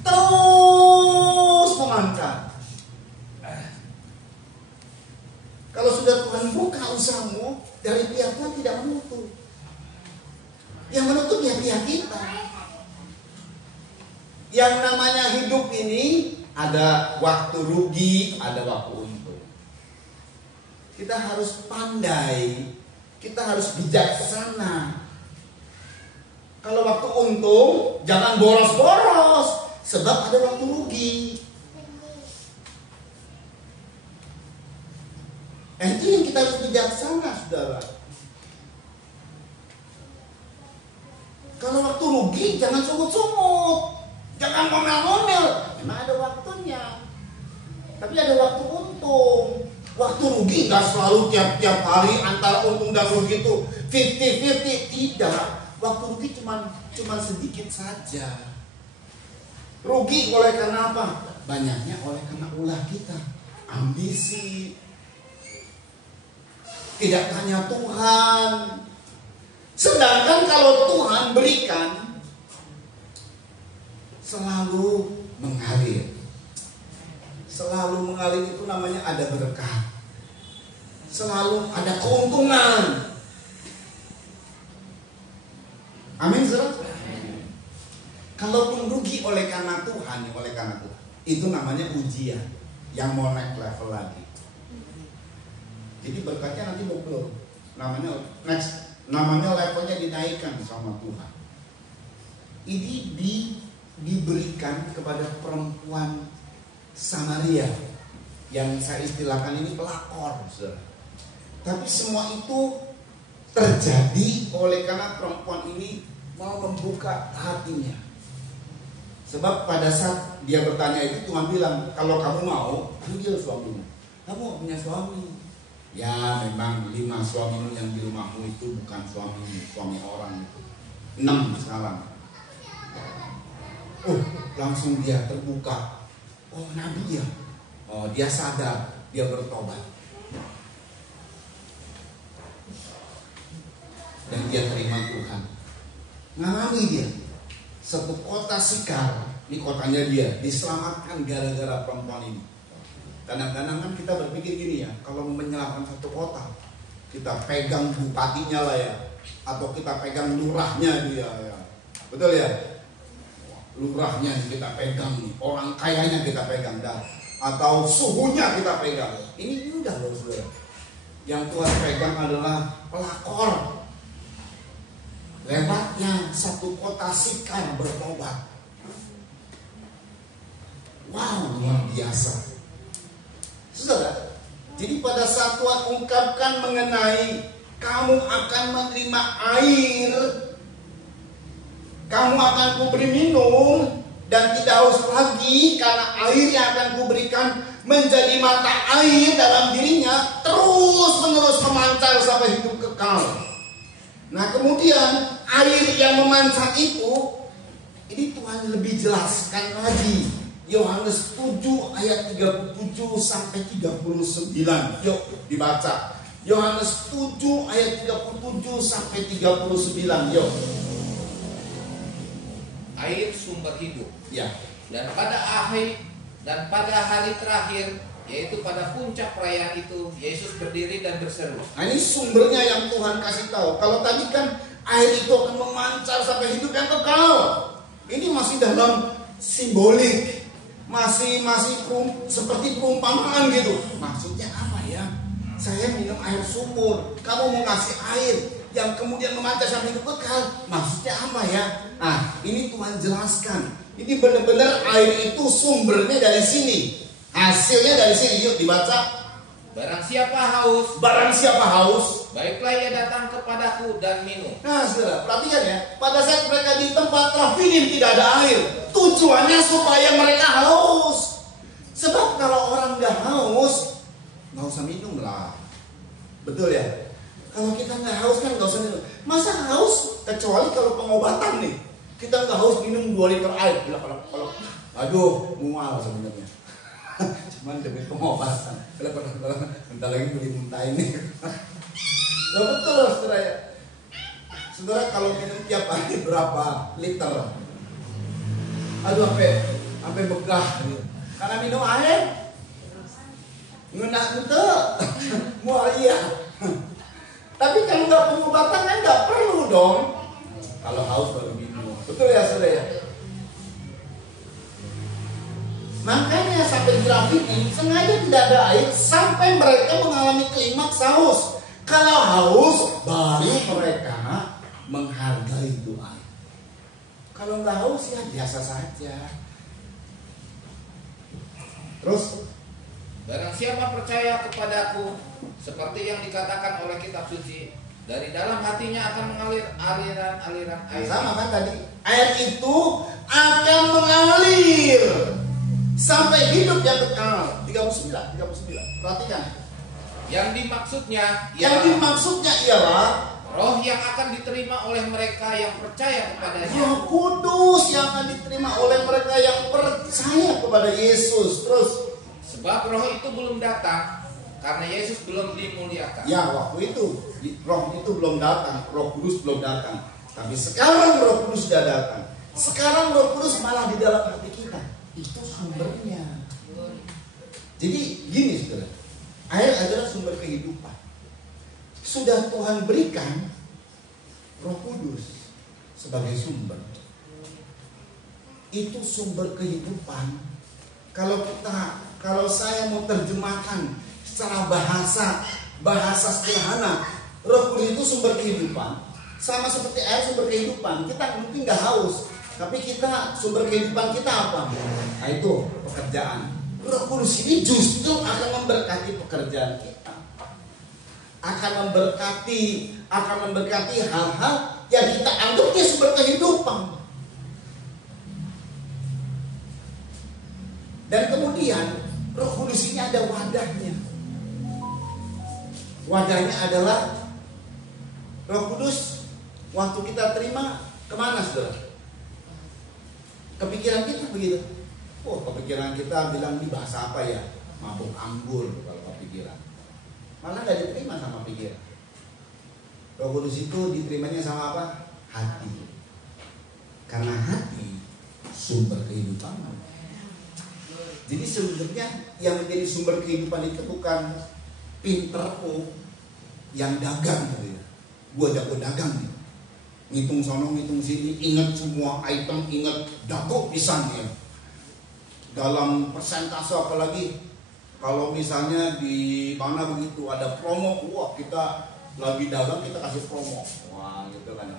terus memancar. Kalau sudah Tuhan buka usahamu, dari pihak Tuhan tidak menutup. Yang menutup ya pihak kita. Yang namanya hidup ini ada waktu rugi, ada waktu untung. Kita harus pandai, kita harus bijaksana. Kalau waktu untung, jangan boros-boros, sebab ada waktu rugi. Itu yang kita harus bijaksana, saudara. Kalau waktu rugi, jangan sungut-sungut, jangan ngomel-ngomel. Memang ada waktunya, tapi ada waktu untung. Waktu rugi gak selalu tiap-tiap hari antara untung dan rugi itu 50-50, tidak. Waktu rugi cuma sedikit saja. Rugi oleh karena apa? Banyaknya oleh karena ulah kita, ambisi, tidak tanya Tuhan. Sedangkan kalau Tuhan berikan, selalu mengalir. Selalu mengalir itu namanya ada berkah. Selalu ada keuntungan. Amin, saudara. Kalaupun rugi oleh karena Tuhan, itu namanya ujian yang mau naik level lagi. Jadi berkatnya nanti mau keluar. Namanya levelnya dinaikkan sama Tuhan. Ini diberikan kepada perempuan Samaria yang saya istilahkan ini pelakor, saudara. Tapi semua itu terjadi oleh karena perempuan ini mau membuka hatinya. Sebab pada saat dia bertanya itu, Tuhan bilang, kalau kamu mau, panggil suamimu. Kamu punya suami. Ya memang 5 suamimu yang di rumahmu itu bukan suamimu, suami orang itu 6 sekarang. Langsung dia terbuka. Oh, nabi ya. Oh, dia sadar, dia bertobat. Dan dia terima Tuhan. Ngalami dia. Satu kota Sikar, ini kotanya dia, diselamatkan gara-gara perempuan ini. Kadang-kadang kan kita berpikir gini ya, kalau menyelamatkan satu kota, kita pegang bupatinya lah ya, atau kita pegang lurahnya dia ya. Betul ya? Lurahnya kita pegang nih, orang kayanya kita pegang dah, atau suhunya kita pegang. Ini udah loh saudara. Yang Tuhan pegang adalah pelakor. Lewatnya satu kota Sikar bertobat. Wow, luar biasa. Saudara, jadi pada saat Tuhan ungkapkan mengenai kamu akan menerima air, kamu akan kuberi minum dan tidak haus lagi, karena air yang akan kuberikan menjadi mata air dalam dirinya, terus menerus memancar sampai hidup kekal. Nah kemudian air yang memancar itu, ini Tuhan lebih jelaskan lagi. Yohanes 7 ayat 37 sampai 39. Yuk dibaca. Yohanes 7 ayat 37 sampai 39. Yuk. Air sumber hidup. Ya. Dan pada hari terakhir, yaitu pada puncak perayaan itu, Yesus berdiri dan berseru. Nah, ini sumbernya yang Tuhan kasih tahu. Kalau tadi kan air itu akan memancar sampai hidup yang kekal. Ini masih dalam simbolik, masih seperti perumpamaan gitu. Maksudnya apa ya? Saya minum air sumur, kamu mau ngasih air yang kemudian memancar sampai hidup kekal. Maksudnya apa ya? Nah, ini Tuhan jelaskan. Ini benar-benar air itu sumbernya dari sini. Hasilnya dari sini. Yuk dibaca. Barang siapa haus, baiklah ia datang kepadaku dan minum. Nah, saudara, perhatikan ya. Pada saat mereka di tempat Refidim tidak ada air, tujuannya supaya mereka haus. Sebab kalau orang nggak haus, nggak usah minum lah. Betul ya? Kalau kita nggak haus kan nggak usah minum. Masa haus? Kecuali kalau pengobatan nih. Kita nggak haus minum 2 liter air. Kalau aduh, mual sebenarnya. Cuman demi pengobatan. Bentar lagi beli muntah ini. Loh, betul saudara ya. Saudara kalau minum tiap hari berapa liter? Aduh, sampai begah. Karena minum air. Ngenak gitu. Mual iya. Tapi kalau nggak pengobatan kan nggak perlu dong. Kalau haus baru minum. Betul ya saudara ya. Makanya sampai Refidim sengaja tidak ada air sampai mereka mengalami klimaks haus. Kalau haus baru mereka menghargai itu air. Kalau nggak haus ya biasa saja. Terus Barang siapa percaya kepadaku, seperti yang dikatakan oleh kitab suci, dari dalam hatinya akan mengalir aliran-aliran air. sama kan tadi, air itu akan mengalir sampai hidup yang kekal. 39. Perhatikan. Yang dimaksudnya ialah roh yang akan diterima oleh mereka yang percaya kepadanya. Roh Kudus yang akan diterima oleh mereka yang percaya kepada Yesus. Terus, sebab roh itu belum datang karena Yesus belum dimuliakan. ya waktu itu roh itu belum datang, Roh Kudus belum datang. Tapi sekarang Roh Kudus sudah datang. Sekarang Roh Kudus malah di dalam hati kita. Itu sumbernya. Jadi gini saudara, air adalah sumber kehidupan. Sudah Tuhan berikan Roh Kudus sebagai sumber. Itu sumber kehidupan. Kalau saya mau terjemahkan secara bahasa sederhana, Roh Kudus itu sumber kehidupan. Sama seperti air sumber kehidupan. Kita mungkin nggak haus, tapi kita sumber kehidupan kita apa? Nah, itu pekerjaan. Roh Kudus ini justru akan memberkati pekerjaan kita. Akan memberkati hal-hal yang kita anggapnya sumber kehidupan. Dan kemudian Roh Kudus ini ada wadahnya. Wadahnya adalah Roh Kudus. Waktu kita terima, kemana saudara? Kepikiran kita begitu. Kepikiran kita bilang di bahasa apa ya? Mabuk anggur kalau kepikiran. Malah gak diterima sama pikiran. Roh Kudus itu diterimanya sama apa? Hati. Karena hati sumber kehidupan. Jadi sebenarnya yang menjadi sumber kehidupan itu bukan pinterku yang dagang gitu ya. Gua jago dagang nih. Ngitung sono, ngitung sini, ingat semua item, ingat dago pisan ya. Dalam persentase apalagi kalau misalnya di mana begitu ada promo, wah kita lagi dagang kita kasih promo. Wah gitu kan.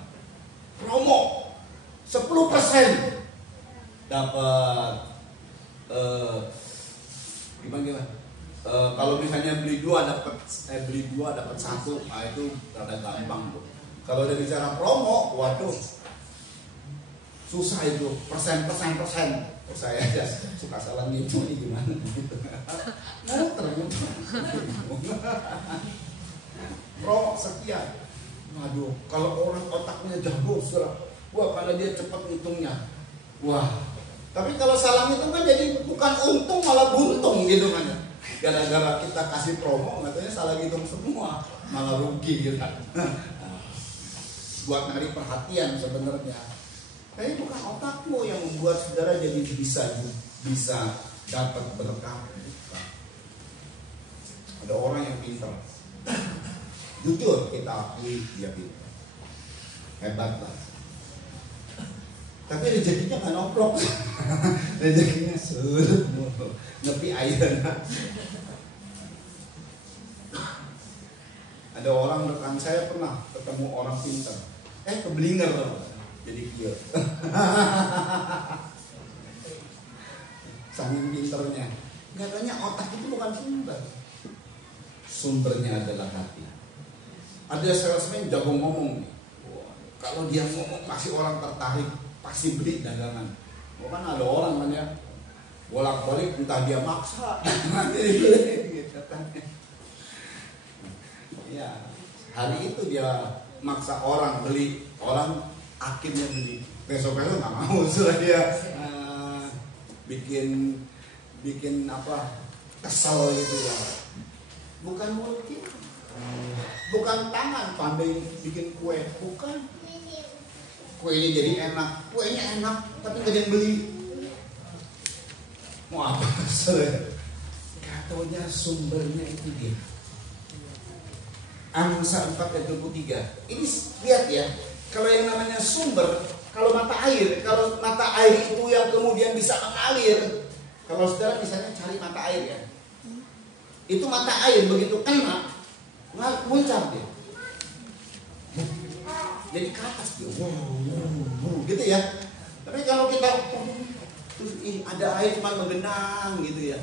Promo 10% dapat gimana? Kalau misalnya beli dua dapat 1, nah itu rada gampang tuh. Kalau udah bicara promo, waduh susah itu persen. Saya aja suka salah ngitung ini gimana gitu. Promo sekian. Waduh, kalau orang otaknya jago, wah karena dia cepat ngitungnya. Wah, Tapi kalau salah itu kan jadi bukan untung malah buntung gitu kan ya. Gara-gara kita kasih promo katanya salah hitung semua, malah rugi gitu kan. Buat narik perhatian sebenarnya. Tapi bukan otakmu yang membuat saudara jadi bisa dapat berkah. Bukan. Ada orang yang pintar. Jujur kita akui dia pintar. Hebat lah. Tapi rezekinya nggak nomplok. Rezekinya surut mulu. Nepi ayeuna. Ada orang rekan saya pernah ketemu orang pintar. Keblinger jadi kieu. Saking pinternya. Katanya otak itu bukan sumber. Sumbernya adalah hati. Ada salesman jago ngomong nih. Kalau dia ngomong pasti orang tertarik, pasti beli dagangan. Kan ada orang kan ya bolak-balik entah dia maksa nanti dibeli gitu kan. Ya, hari itu dia maksa orang beli, orang akhirnya beli. Besok-besok nggak mau sudah dia bikin apa kesel gitu ya. Bukan mulut kita, bukan tangan pandai bikin kue, bukan. Kuenya jadi enak, kuenya enak tapi nggak ada yang beli. Mau apa kesel? Katanya sumbernya itu dia. Amsal 4:23. Ini lihat ya, kalau yang namanya sumber, kalau mata air itu yang kemudian bisa mengalir. Kalau saudara misalnya cari mata air ya, itu mata air begitu kena, muncul dia. Jadi ke atas dia, gitu ya. Tapi kalau kita ada air cuma menggenang gitu ya,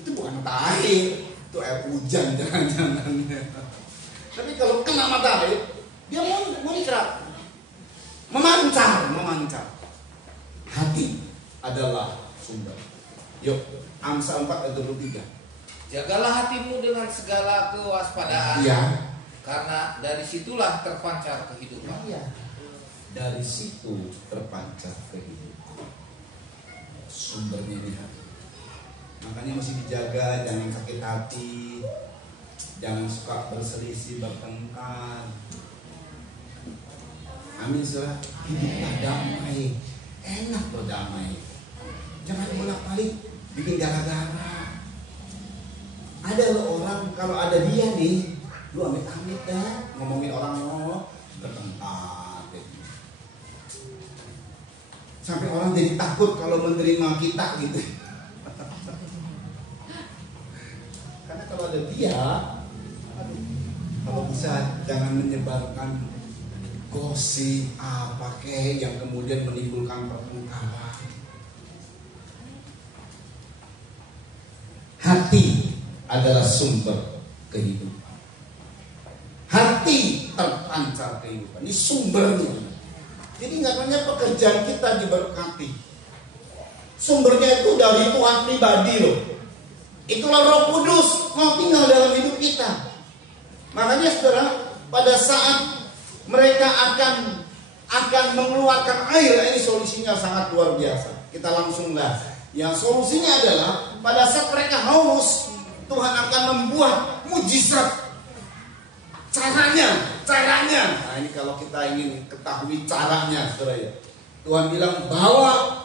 itu bukan mata air, itu air hujan jangan-jangan. Tapi kalau kena mata air, dia muncrat, memancar. Hati adalah sumber. Yuk, Amsal 4:23. Jagalah hatimu dengan segala kewaspadaan. Iya. Karena dari situlah terpancar kehidupan. Iya. Dari situ terpancar kehidupan. Sumbernya di hati. Makanya mesti dijaga, jangan sakit hati, jangan suka berselisih, bertengkar. Amin, saudara. Hiduplah damai, enak berdamai. Jangan bolak-balik bikin gara-gara. Ada loh orang kalau ada dia nih, lu amit-amit dah ngomongin orang bertengkar. Sampai orang jadi takut kalau menerima kita gitu. Karena kalau ada dia, kalau bisa jangan menyebarkan gosip apa kek yang kemudian menimbulkan pertengkaran. Hati adalah sumber kehidupan. Hati terpancar kehidupan. Ini sumbernya. Jadi nggak hanya pekerjaan kita diberkati. Sumbernya itu dari Tuhan pribadi loh. Itulah Roh Kudus mau tinggal dalam hidup kita. Makanya saudara, pada saat mereka akan mengeluarkan air, ini solusinya sangat luar biasa. Kita langsung lihat. Yang solusinya adalah pada saat mereka haus, Tuhan akan membuat mujizat. Caranya. Nah ini kalau kita ingin ketahui caranya, saudara ya. Tuhan bilang bawa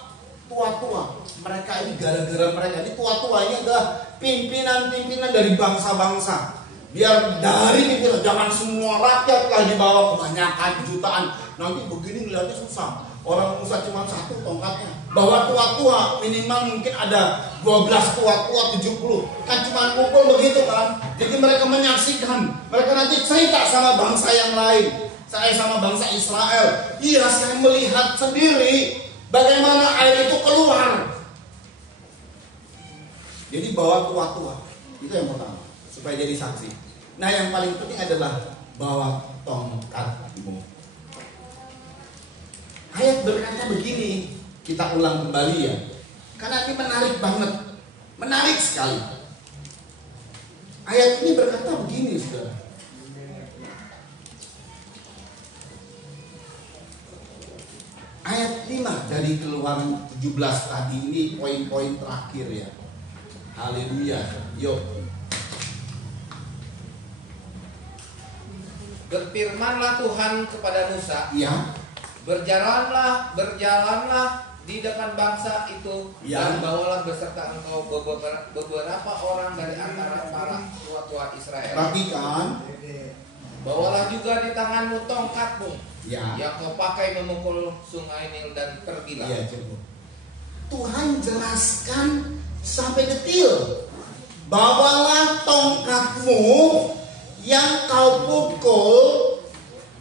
tua-tua. Mereka ini gara-gara mereka ini tua-tua ini adalah pimpinan-pimpinan dari bangsa-bangsa. Biar dari pimpinan, jangan semua rakyat lah dibawa kebanyakan jutaan. Nanti begini ngeliatnya susah. Orang Musa cuma 1 tongkatnya. Bawa tua-tua, minimal mungkin ada 12 tua-tua, 70. Kan cuma kumpul begitu kan. Jadi mereka menyaksikan. Mereka nanti cerita sama bangsa yang lain. Saya sama bangsa Israel. Iya, saya melihat sendiri bagaimana air itu keluar. Jadi bawa tua-tua. Itu yang pertama. Supaya jadi saksi. Nah yang paling penting adalah bawa tongkatmu. Ayat berkata begini, kita ulang kembali ya. Karena ini menarik banget. Menarik sekali. Ayat ini berkata begini, saudara. Ayat 5 dari dari Keluaran 17 tadi ini poin-poin terakhir ya. Haleluya. Yuk. Berfirmanlah Tuhan kepada Musa, Ya. berjalanlah di depan bangsa itu, Ya. dan bawalah beserta engkau beberapa orang dari antara para tua-tua Israel. Perhatikan. Bawalah juga di tanganmu tongkatmu, Ya. yang kau pakai memukul sungai Nil, dan pergilah. Iya, cukup. Tuhan jelaskan sampai detil. Bawalah tongkatmu yang kau pukul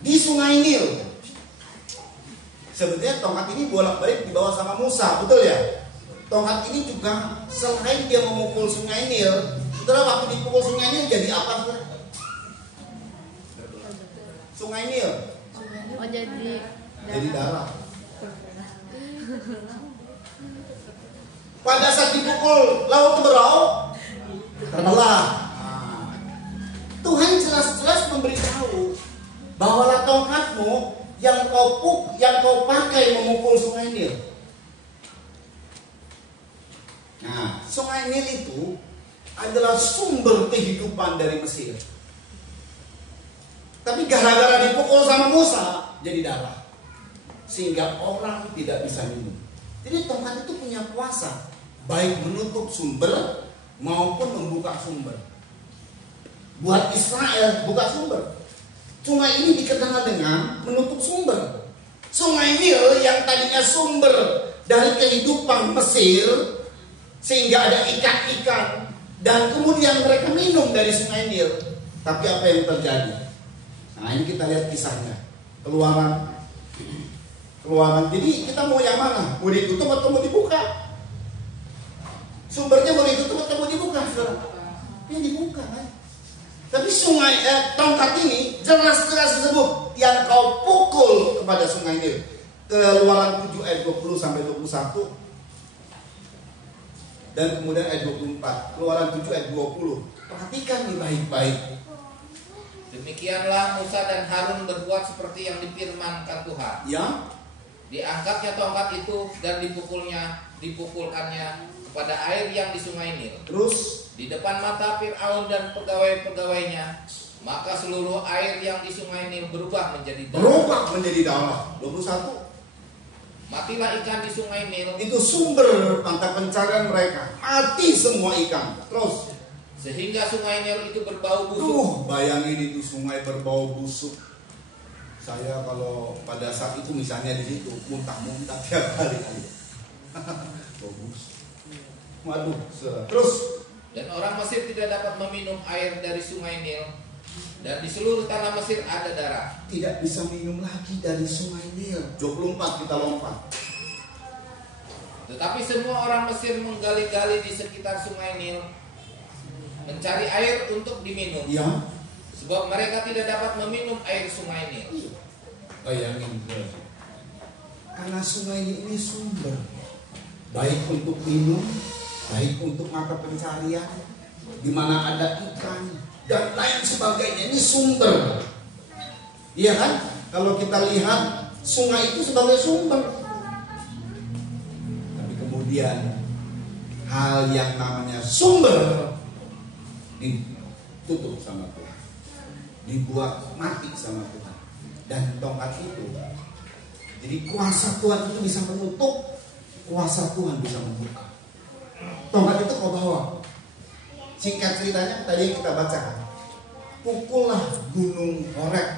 di sungai Nil. Sebetulnya tongkat ini bolak-balik dibawa sama Musa, betul ya? Tongkat ini juga selain dia memukul sungai Nil, setelah waktu dipukul sungai Nil jadi apa? Sungai Nil Oh jadi darah. Pada saat dipukul laut berau terbelah. Tuhan jelas-jelas memberitahu bawalah tongkatmu yang kau pakai memukul sungai Nil. Nah, sungai Nil itu adalah sumber kehidupan dari Mesir. Tapi gara-gara dipukul sama Musa jadi darah, sehingga orang tidak bisa minum. Jadi tongkat itu punya kuasa, baik menutup sumber maupun membuka sumber. Buat Israel buka sumber. Cuma ini dikenal dengan menutup sumber. Sungai Nil yang tadinya sumber dari kehidupan Mesir, sehingga ada ikan-ikan, dan kemudian mereka minum dari sungai Nil. Tapi apa yang terjadi? Nah, ini kita lihat kisahnya. Keluaran. Jadi kita mau yang mana? Mau ditutup atau mau dibuka? Sumbernya mau ditutup atau mau dibuka? Ini dibuka kan? Tapi tongkat ini jelas-jelas disebut yang kau pukul kepada sungai Nil. Keluaran 7 ayat 20 sampai 21. Dan kemudian ayat 24. Keluaran 7 ayat 20. Perhatikan nih baik-baik. Demikianlah Musa dan Harun berbuat seperti yang difirmankan Tuhan. Ya. Diangkatnya tongkat itu dan dipukulkannya kepada air yang di sungai Nil. Terus Di depan mata Fir'aun dan pegawai-pegawainya, maka seluruh air yang di sungai Nil berubah menjadi darah. 21. Matilah ikan di sungai Nil, Itu sumber mata pencarian mereka. Mati semua ikan. Terus sehingga sungai Nil itu berbau busuk. bayangin itu sungai berbau busuk. Saya kalau pada saat itu misalnya di situ muntah-muntah tiap hari. Bau busuk. Waduh. Terus Dan orang Mesir tidak dapat meminum air dari sungai Nil, dan di seluruh tanah Mesir ada darah. tidak bisa minum lagi dari sungai Nil. 24 kita lompat. Tetapi semua orang Mesir menggali-gali di sekitar sungai Nil, mencari air untuk diminum, Ya. sebab mereka tidak dapat meminum air sungai Nil. Bayangin. Karena sungai ini sumber, baik untuk minum, baik untuk mata pencarian, di mana ada ikan dan lain sebagainya. Ini sumber. Iya kan? Kalau kita lihat sungai itu sebagai sumber. Tapi kemudian hal yang namanya sumber ditutup sama Tuhan, dibuat mati sama Tuhan. Dan tongkat itu, jadi kuasa Tuhan itu bisa menutup, kuasa Tuhan bisa membuka. Tongkat itu kau bawa. Singkat ceritanya tadi kita bacakan. Pukullah gunung Horeb.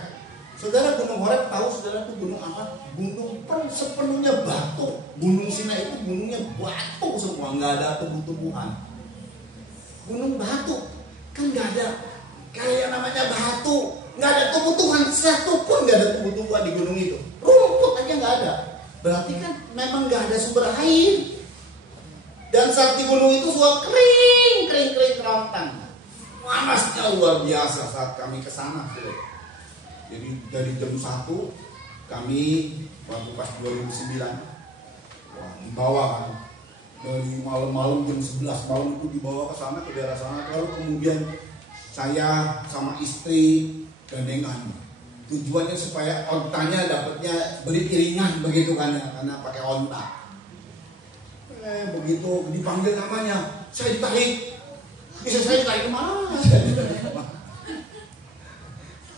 Saudara, gunung Horeb tahu saudara itu gunung apa? Gunung sepenuhnya batu. Gunung Sinai itu gunungnya batu semua, nggak ada tumbuh-tumbuhan. Gunung batu kan nggak ada kayak namanya batu, nggak ada tumbuh-tumbuhan satu pun, nggak ada tumbuh-tumbuhan di gunung itu. Rumput aja nggak ada. Berarti kan memang nggak ada sumber air. Dan saat di gunung itu sudah kering kerontang. Panasnya luar biasa saat kami ke sana. Jadi dari jam 1 kami waktu pas 2009 dibawa kan. Dari malam-malam jam 11 malam itu dibawa ke sana, ke daerah sana. Lalu kemudian saya sama istri gandengan Tujuannya supaya ontanya dapatnya beriringan begitu kan ya, karena pakai onta. Begitu dipanggil namanya, saya ditarik. Bisa saya ditarik kemana?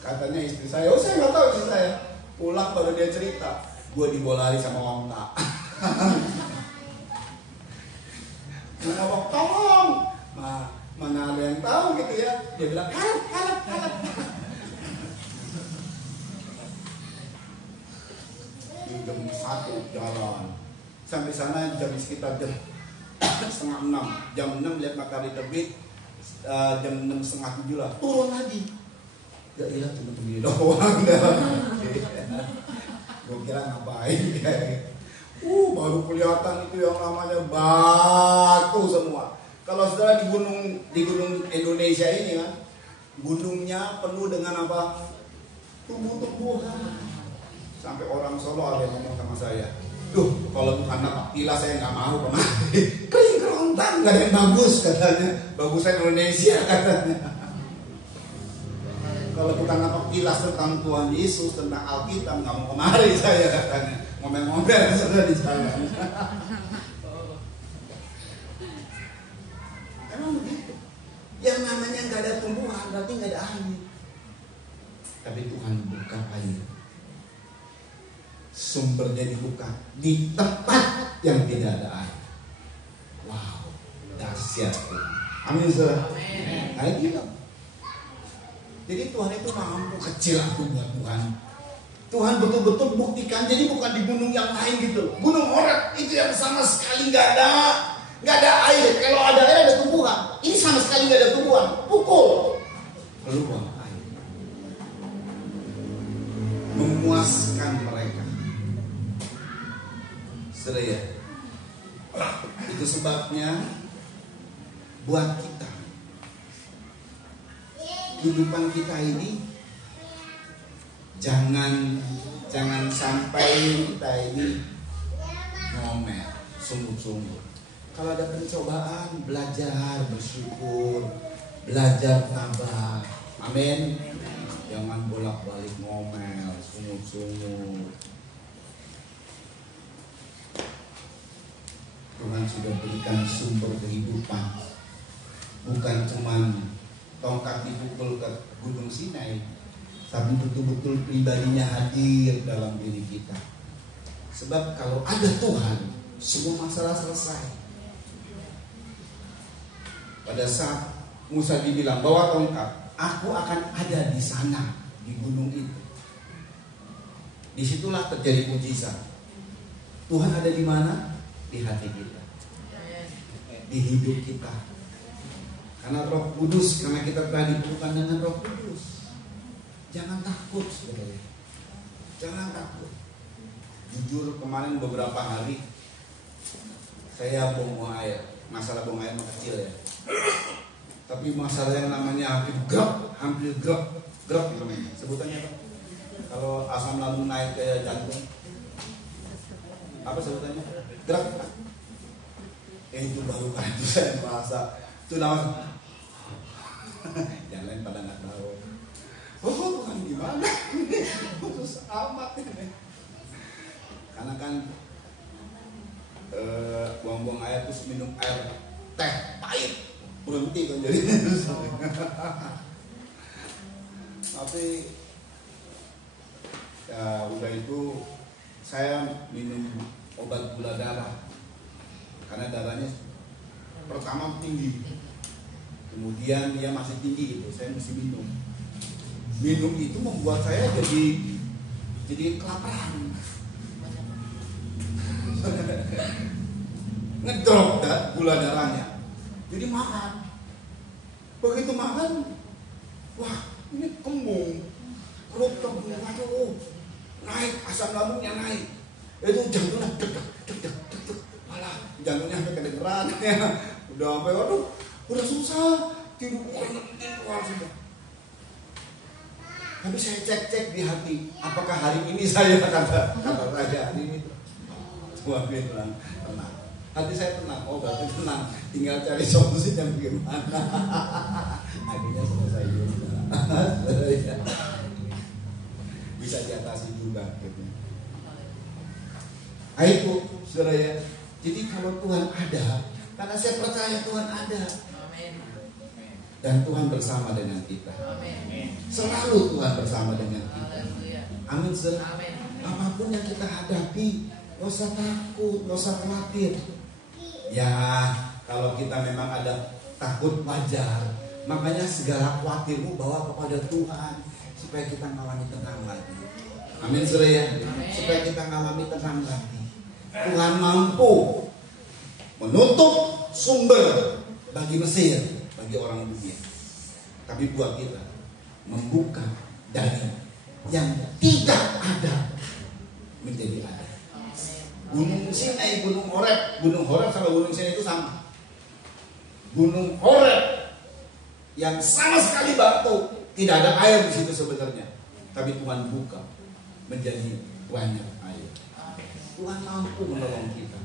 Katanya istri saya, oh saya nggak tahu istri saya. Pulang baru dia cerita, gue dibolari sama onta. Ngomong tolong, mana ada yang tahu gitu ya. Dia bilang kalap. Jam 1 jalan sampai sana jam sekitar jam 5:30. Jam 6 lihat matahari terbit, jam 6:30 lah turun lagi. Ya iya cuma begini doang dah. Gue kira ngapain kayak baru kelihatan itu yang namanya batu semua. Kalau saudara di gunung Indonesia ini kan, gunungnya penuh dengan apa? Tumbuh-tumbuhan. Sampai orang Solo ada yang ngomong sama saya, duh kalau bukan napak tilas saya nggak mau kemari. Kering kerontang, nggak ada yang bagus katanya. Bagusnya Indonesia katanya. Kalau bukan napak tilas tentang Tuhan Yesus, tentang Alkitab, nggak mau kemari saya katanya. Ngomel-ngomel sudah di jalan. Emang begitu. Yang namanya nggak ada tumbuhan berarti nggak ada air. Tapi Tuhan buka air. Sumbernya dibuka di tempat yang tidak ada air. Wow, dahsyat. Amin saudara. Nah, gitu. Jadi Tuhan itu mampu, kecil aku buat Tuhan. Tuhan betul-betul buktikan. Jadi bukan di gunung yang lain gitu. Gunung Horeb itu yang sama sekali nggak ada air. Kalau ada air ada tumbuhan. Ini sama sekali nggak ada tumbuhan. Pukul keluar air, memuaskan mereka. Saudara ya, itu sebabnya buat kita kehidupan kita ini jangan sampai kita ini ngomel, sungguh-sungguh. Kalau ada pencobaan, belajar bersyukur, belajar tabah. Amin. Jangan bolak-balik ngomel, sungguh-sungguh. Tuhan sudah berikan sumber kehidupan. Bukan cuman tongkat dipukul ke Gunung Sinai, tapi betul-betul pribadinya hadir dalam diri kita. Sebab kalau ada Tuhan, semua masalah selesai. Pada saat Musa dibilang bawa tongkat, aku akan ada di sana, di gunung itu. Disitulah terjadi mujizat. Tuhan ada di mana? Di hati kita, di hidup kita. Karena Roh Kudus, karena kita telah dipenuhkan dengan Roh Kudus. Jangan takut, saudara. Jangan takut. Jujur kemarin beberapa hari saya buang air. Masalah buang air mah kecil ya. Tapi masalah yang namanya hampir grok gitu. Sebutannya apa? Kalau asam lambung naik ke jantung, apa sebutannya? Gerak. Itu baru kan itu saya merasa itu namanya. Yang lain pada nggak tahu. Oh Tuhan gimana? Khusus amat ini. Karena kan buang-buang air terus minum air teh pahit berhenti kan jadi. Tapi ya udah itu saya minum obat gula darah karena darahnya pertama tinggi, kemudian dia masih tinggi gitu, saya mesti minum itu membuat saya jadi kelaparan. Ngedrop gula darahnya, jadi makan. Begitu makan, wah ini kembung, perut kembung, aduh, naik asam lambungnya naik, itu jantungnya deg, malah jantungnya sampai kedengeran ya, udah sampai waduh, udah susah tidur sudah. Tapi saya cek di hati, apakah hari ini saya kata saya hari ini Tuhan bilang tenang. Hati saya tenang, oh berarti tenang. Tinggal cari solusi yang bagaimana. Akhirnya selesai juga. juga gitu. Itu saudara ya. Jadi kalau Tuhan ada, karena saya percaya Tuhan ada. Dan Tuhan bersama dengan kita. Selalu Tuhan bersama dengan kita. Amin saudara. Apapun yang kita hadapi, gak usah takut, gak usah khawatir. Ya, kalau kita memang ada takut wajar. Makanya segala khawatirmu bawa kepada Tuhan supaya kita mengalami tenang lagi. Amin saudara ya. Supaya kita mengalami tenang lagi. Tuhan mampu menutup sumber bagi Mesir, bagi orang dunia. Tapi buat kita membuka dari yang tidak ada menjadi ada. Gunung Sinai, Gunung Horeb sama Gunung Sinai itu sama. Gunung Horeb yang sama sekali batu, tidak ada air di situ sebenarnya. Tapi Tuhan buka menjadi banyak air. Tuhan mampu menolong kita.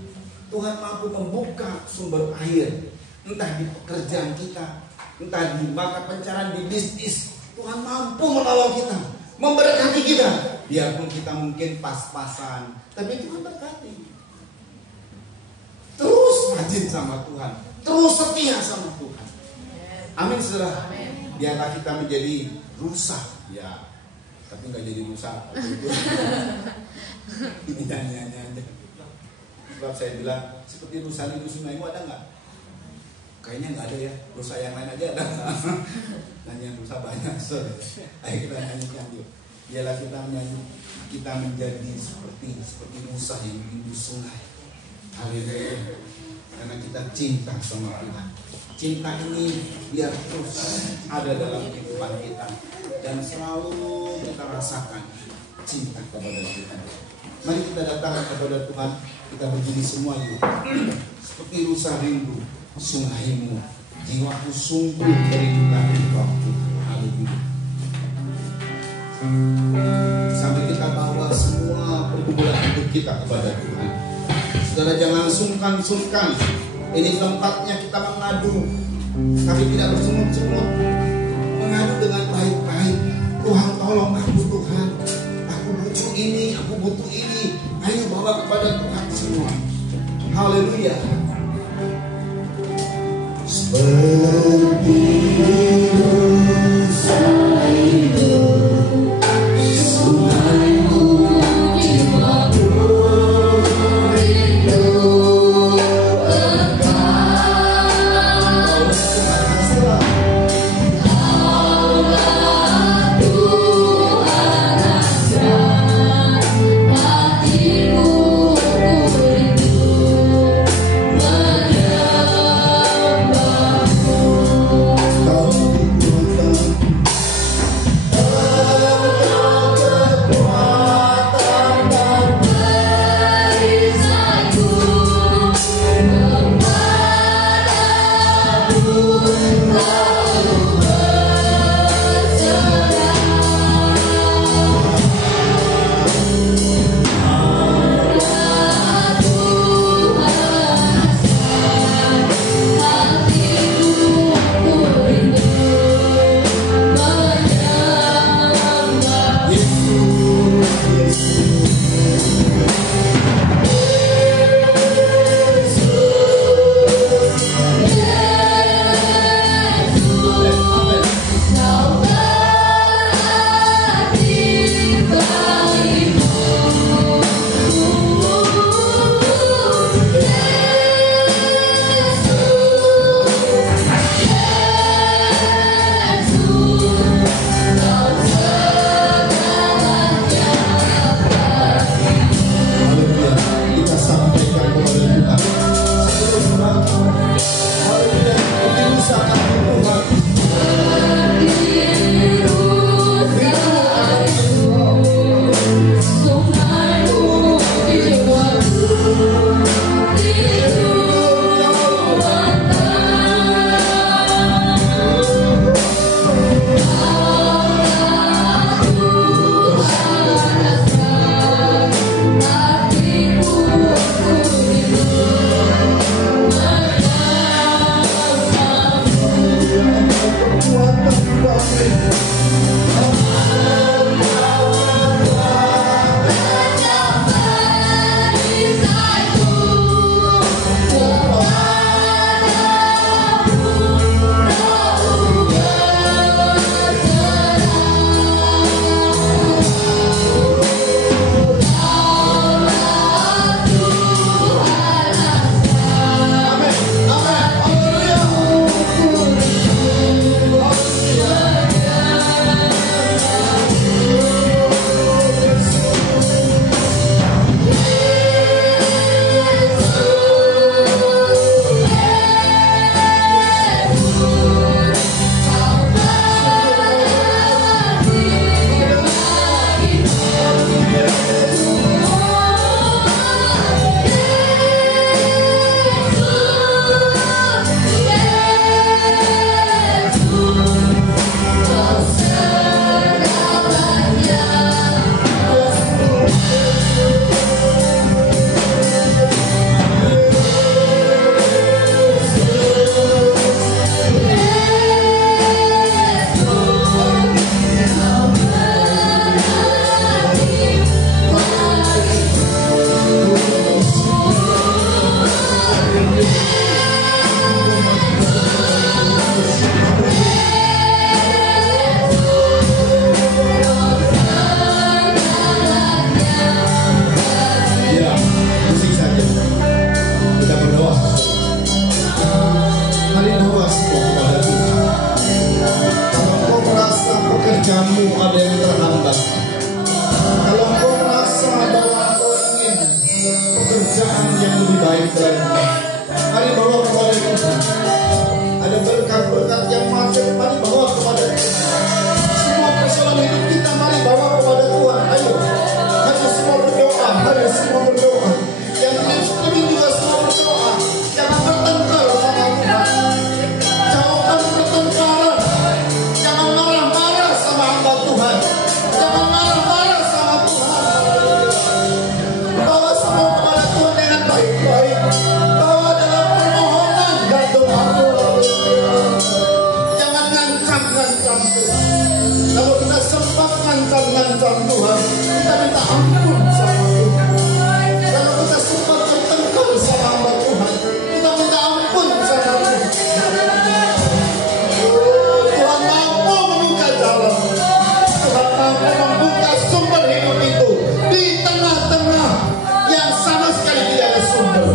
Tuhan mampu membuka sumber air, entah di pekerjaan kita, entah di mata pencarian di bisnis. Tuhan mampu menolong kita, memberkati kita. Biarpun kita mungkin pas-pasan, tapi Tuhan berkati. Terus rajin sama Tuhan, terus setia sama Tuhan. Amin saudara. Biarlah kita menjadi rusa, ya. Tapi nggak jadi rusa. Ini nyanyi aja. Sebab saya bilang seperti rusa di dusun itu ada nggak? Kayaknya nggak ada ya. Rusa yang lain aja ada. Nyanyian rusa banyak. Ayo kita nyanyikan yuk. Biarlah kita menyanyi, kita menjadi seperti rusa yang rindu sungai. Haleluya. Karena kita cinta sama Tuhan. Cinta ini biar terus ada dalam kehidupan kita dan selalu kita rasakan cinta kepada Tuhan. Mari kita datang kepada Tuhan, kita berdiri semua yuk. Seperti rusa rindu sungaimu, jiwaku sungguh merindukan Engkau. Haleluya. Sambil kita bawa semua pergumulan hidup kita kepada Tuhan. Saudara jangan sungkan-sungkan. Ini tempatnya kita mengadu, tapi tidak bersungut-sungut. Mengadu dengan baik-baik. Tuhan tolong aku Tuhan. Aku butuh ini, aku butuh ini. Ayo bawa kepada Tuhan semua. Haleluya. Seperti rusa rindu sungaimu, jiwaku rindu Engkau. Kaulah Tuhan aja, hatiku rindu. baik terima. Mari bawa kepada Tuhan. Ada berkat-berkat yang macet, mari bawa kepada Tuhan. Semua persoalan hidup kita mari bawa kepada Tuhan. Ayo semua berdoa, ayo semua berdoa. Yang ini juga semua berdoa. Jangan bertengkar sama Tuhan. Jauhkan pertengkaran. Jangan marah-marah sama hamba Tuhan. Jangan marah-marah sama Tuhan. Bawa semua kepada Tuhan dengan baik-baik. Bawa dalam permohonan dan doa. Jangan ngancam-ngancam Tuhan. Kalau kita sempat ngancam-ngancam Tuhan, kita minta ampun sama Tuhan. Kalau kita sempat bertengkar sama hamba Tuhan, kita minta ampun sama Tuhan. Tuhan mampu membuka jalan. Tuhan mampu membuka sumber hidup itu di tengah-tengah yang sama sekali tidak ada sumber.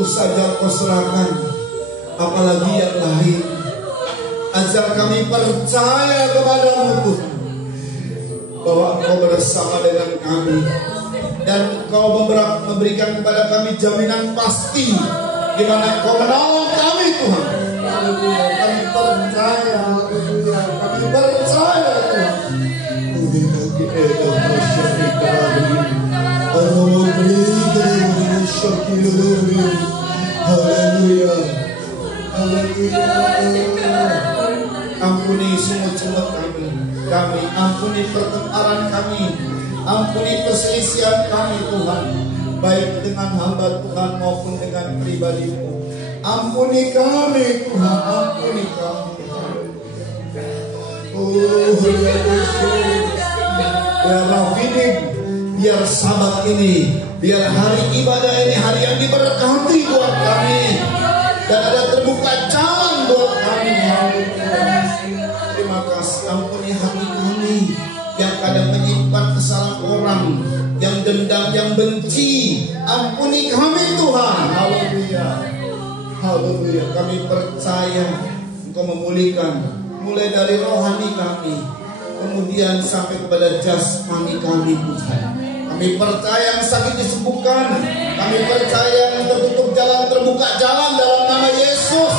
Saja kau serahkan, apalagi yang lain. Ajar kami percaya kepadamu Tuhan, bahwa Engkau bersama dengan kami dan Engkau memberikan kepada kami jaminan pasti di mana Engkau menolong kami Tuhan. Kami percaya, kami percaya Tuhan. Haleluya. Haleluya. Ampuni semut-semut kami, ampuni pertengkaran kami, ampuni perselisihan kami Tuhan, baik dengan hamba Tuhan maupun dengan pribadimu. Ampuni kami Tuhan, ampuni kami. Biarlah Fidik, biar Sabat ini, biar hari ibadah ini hari yang diberkati buat kami, dan ada terbuka jalan buat kami. Terima kasih. Ampuni hati kami yang kadang menyimpan kesalahan orang, yang dendam, yang benci. Ampuni kami Tuhan. Haleluya. Haleluya. Kami percaya Engkau memulihkan, mulai dari rohani kami, kemudian sampai kepada jasmani kami Tuhan. Kami percaya yang sakit disembuhkan. Kami percaya yang tertutup jalan terbuka jalan dalam nama Yesus.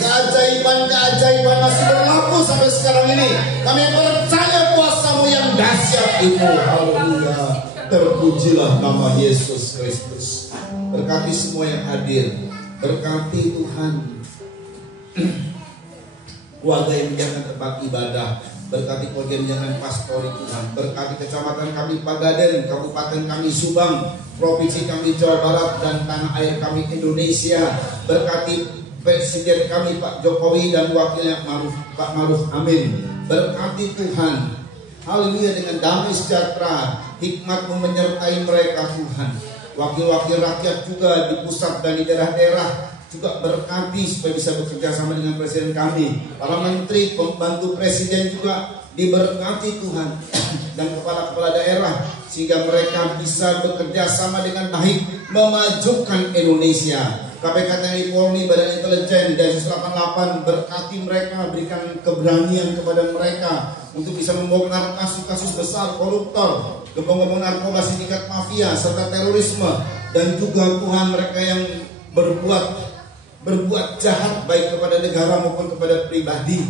Keajaiban-keajaiban masih berlaku sampai sekarang ini. Kami percaya kuasa-Mu yang dahsyat itu. Haleluya. Terpujilah nama Yesus Kristus. Berkati semua yang hadir. Berkati Tuhan keluarga yang menjalankan tempat ibadah. Berkati keluarga yang menjalankan pastori Tuhan. Berkati kecamatan kami Pagaden, kabupaten kami Subang, provinsi kami Jawa Barat, dan tanah air kami Indonesia. Berkati Presiden kami Pak Jokowi dan wakilnya Pak Maruf Amin. Berkati Tuhan, haleluya, dengan damai sejahtera, hikmat-Mu menyertai mereka Tuhan. Wakil-wakil rakyat juga di pusat dan di daerah-daerah juga berkati supaya bisa bekerja sama dengan presiden kami. Para menteri, pembantu presiden juga diberkati Tuhan, dan kepala-kepala daerah, sehingga mereka bisa bekerja sama dengan baik memajukan Indonesia. KPK TNI Polri, Badan Intelijen, Densus 88, berkati mereka, berikan keberanian kepada mereka untuk bisa membongkar kasus-kasus besar koruptor, gembong-gembong narkoba, sindikat mafia, serta terorisme. Dan juga Tuhan, mereka yang berbuat jahat baik kepada negara maupun kepada pribadi,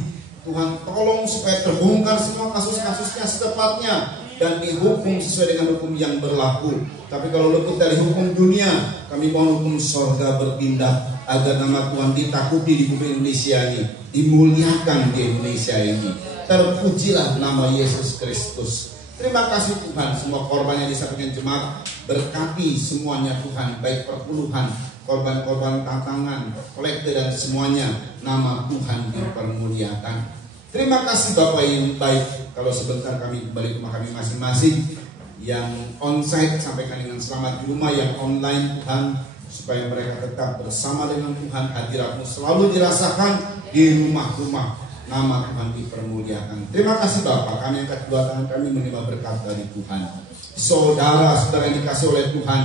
Tuhan tolong supaya terbongkar semua kasus-kasusnya secepatnya dan dihukum sesuai dengan hukum yang berlaku. Tapi kalau luput dari hukum dunia, kami mohon hukum sorga berpindah agar nama Tuhan ditakuti di bumi Indonesia ini, dimuliakan di Indonesia ini. Terpujilah nama Yesus Kristus. Terima kasih Tuhan, semua korban yang disampaikan jemaat, berkati semuanya Tuhan, baik perpuluhan, korban-korban tantangan, kolekte dan semuanya, nama Tuhan dipermuliakan. Terima kasih Bapak yang baik. Kalau sebentar kami kembali ke rumah kami masing-masing, yang onsite sampaikan dengan selamat, di rumah yang online Tuhan, supaya mereka tetap bersama dengan Tuhan, hadirat-Mu selalu dirasakan di rumah-rumah, nama Tuhan dipermuliakan. Terima kasih Bapak, kami angkat dua tangan kami menerima berkat dari Tuhan. Saudara-saudara yang dikasih oleh Tuhan,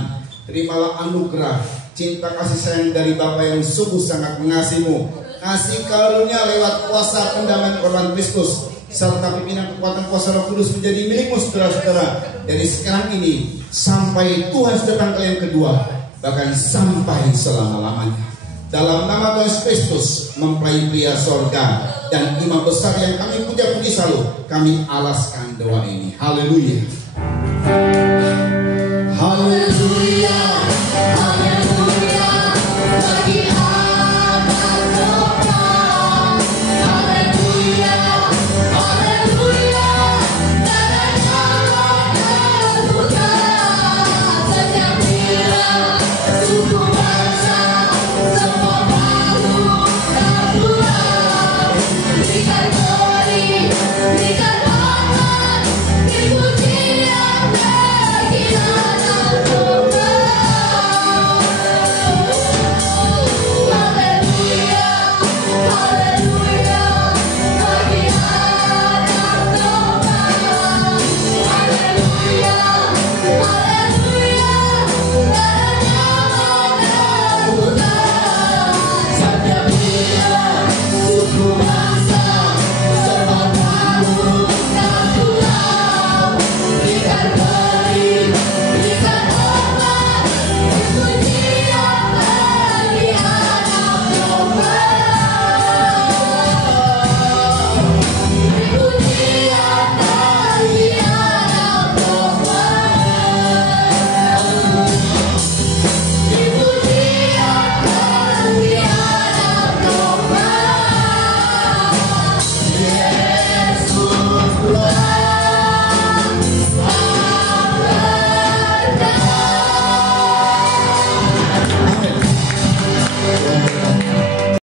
terimalah anugerah cinta kasih sayang dari Bapa yang sungguh sangat mengasihimu. Kasih karunia lewat kuasa pendamaian korban Kristus serta pimpinan kekuatan kuasa Roh Kudus menjadi milikmu saudara-saudara dari sekarang ini sampai Tuhan datang kali yang kedua, bahkan sampai selama-lamanya. Dalam nama Tuhan Yesus Kristus, mempelai pria sorga dan imam besar yang kami puja-puji selalu, kami alaskan doa ini. Haleluya.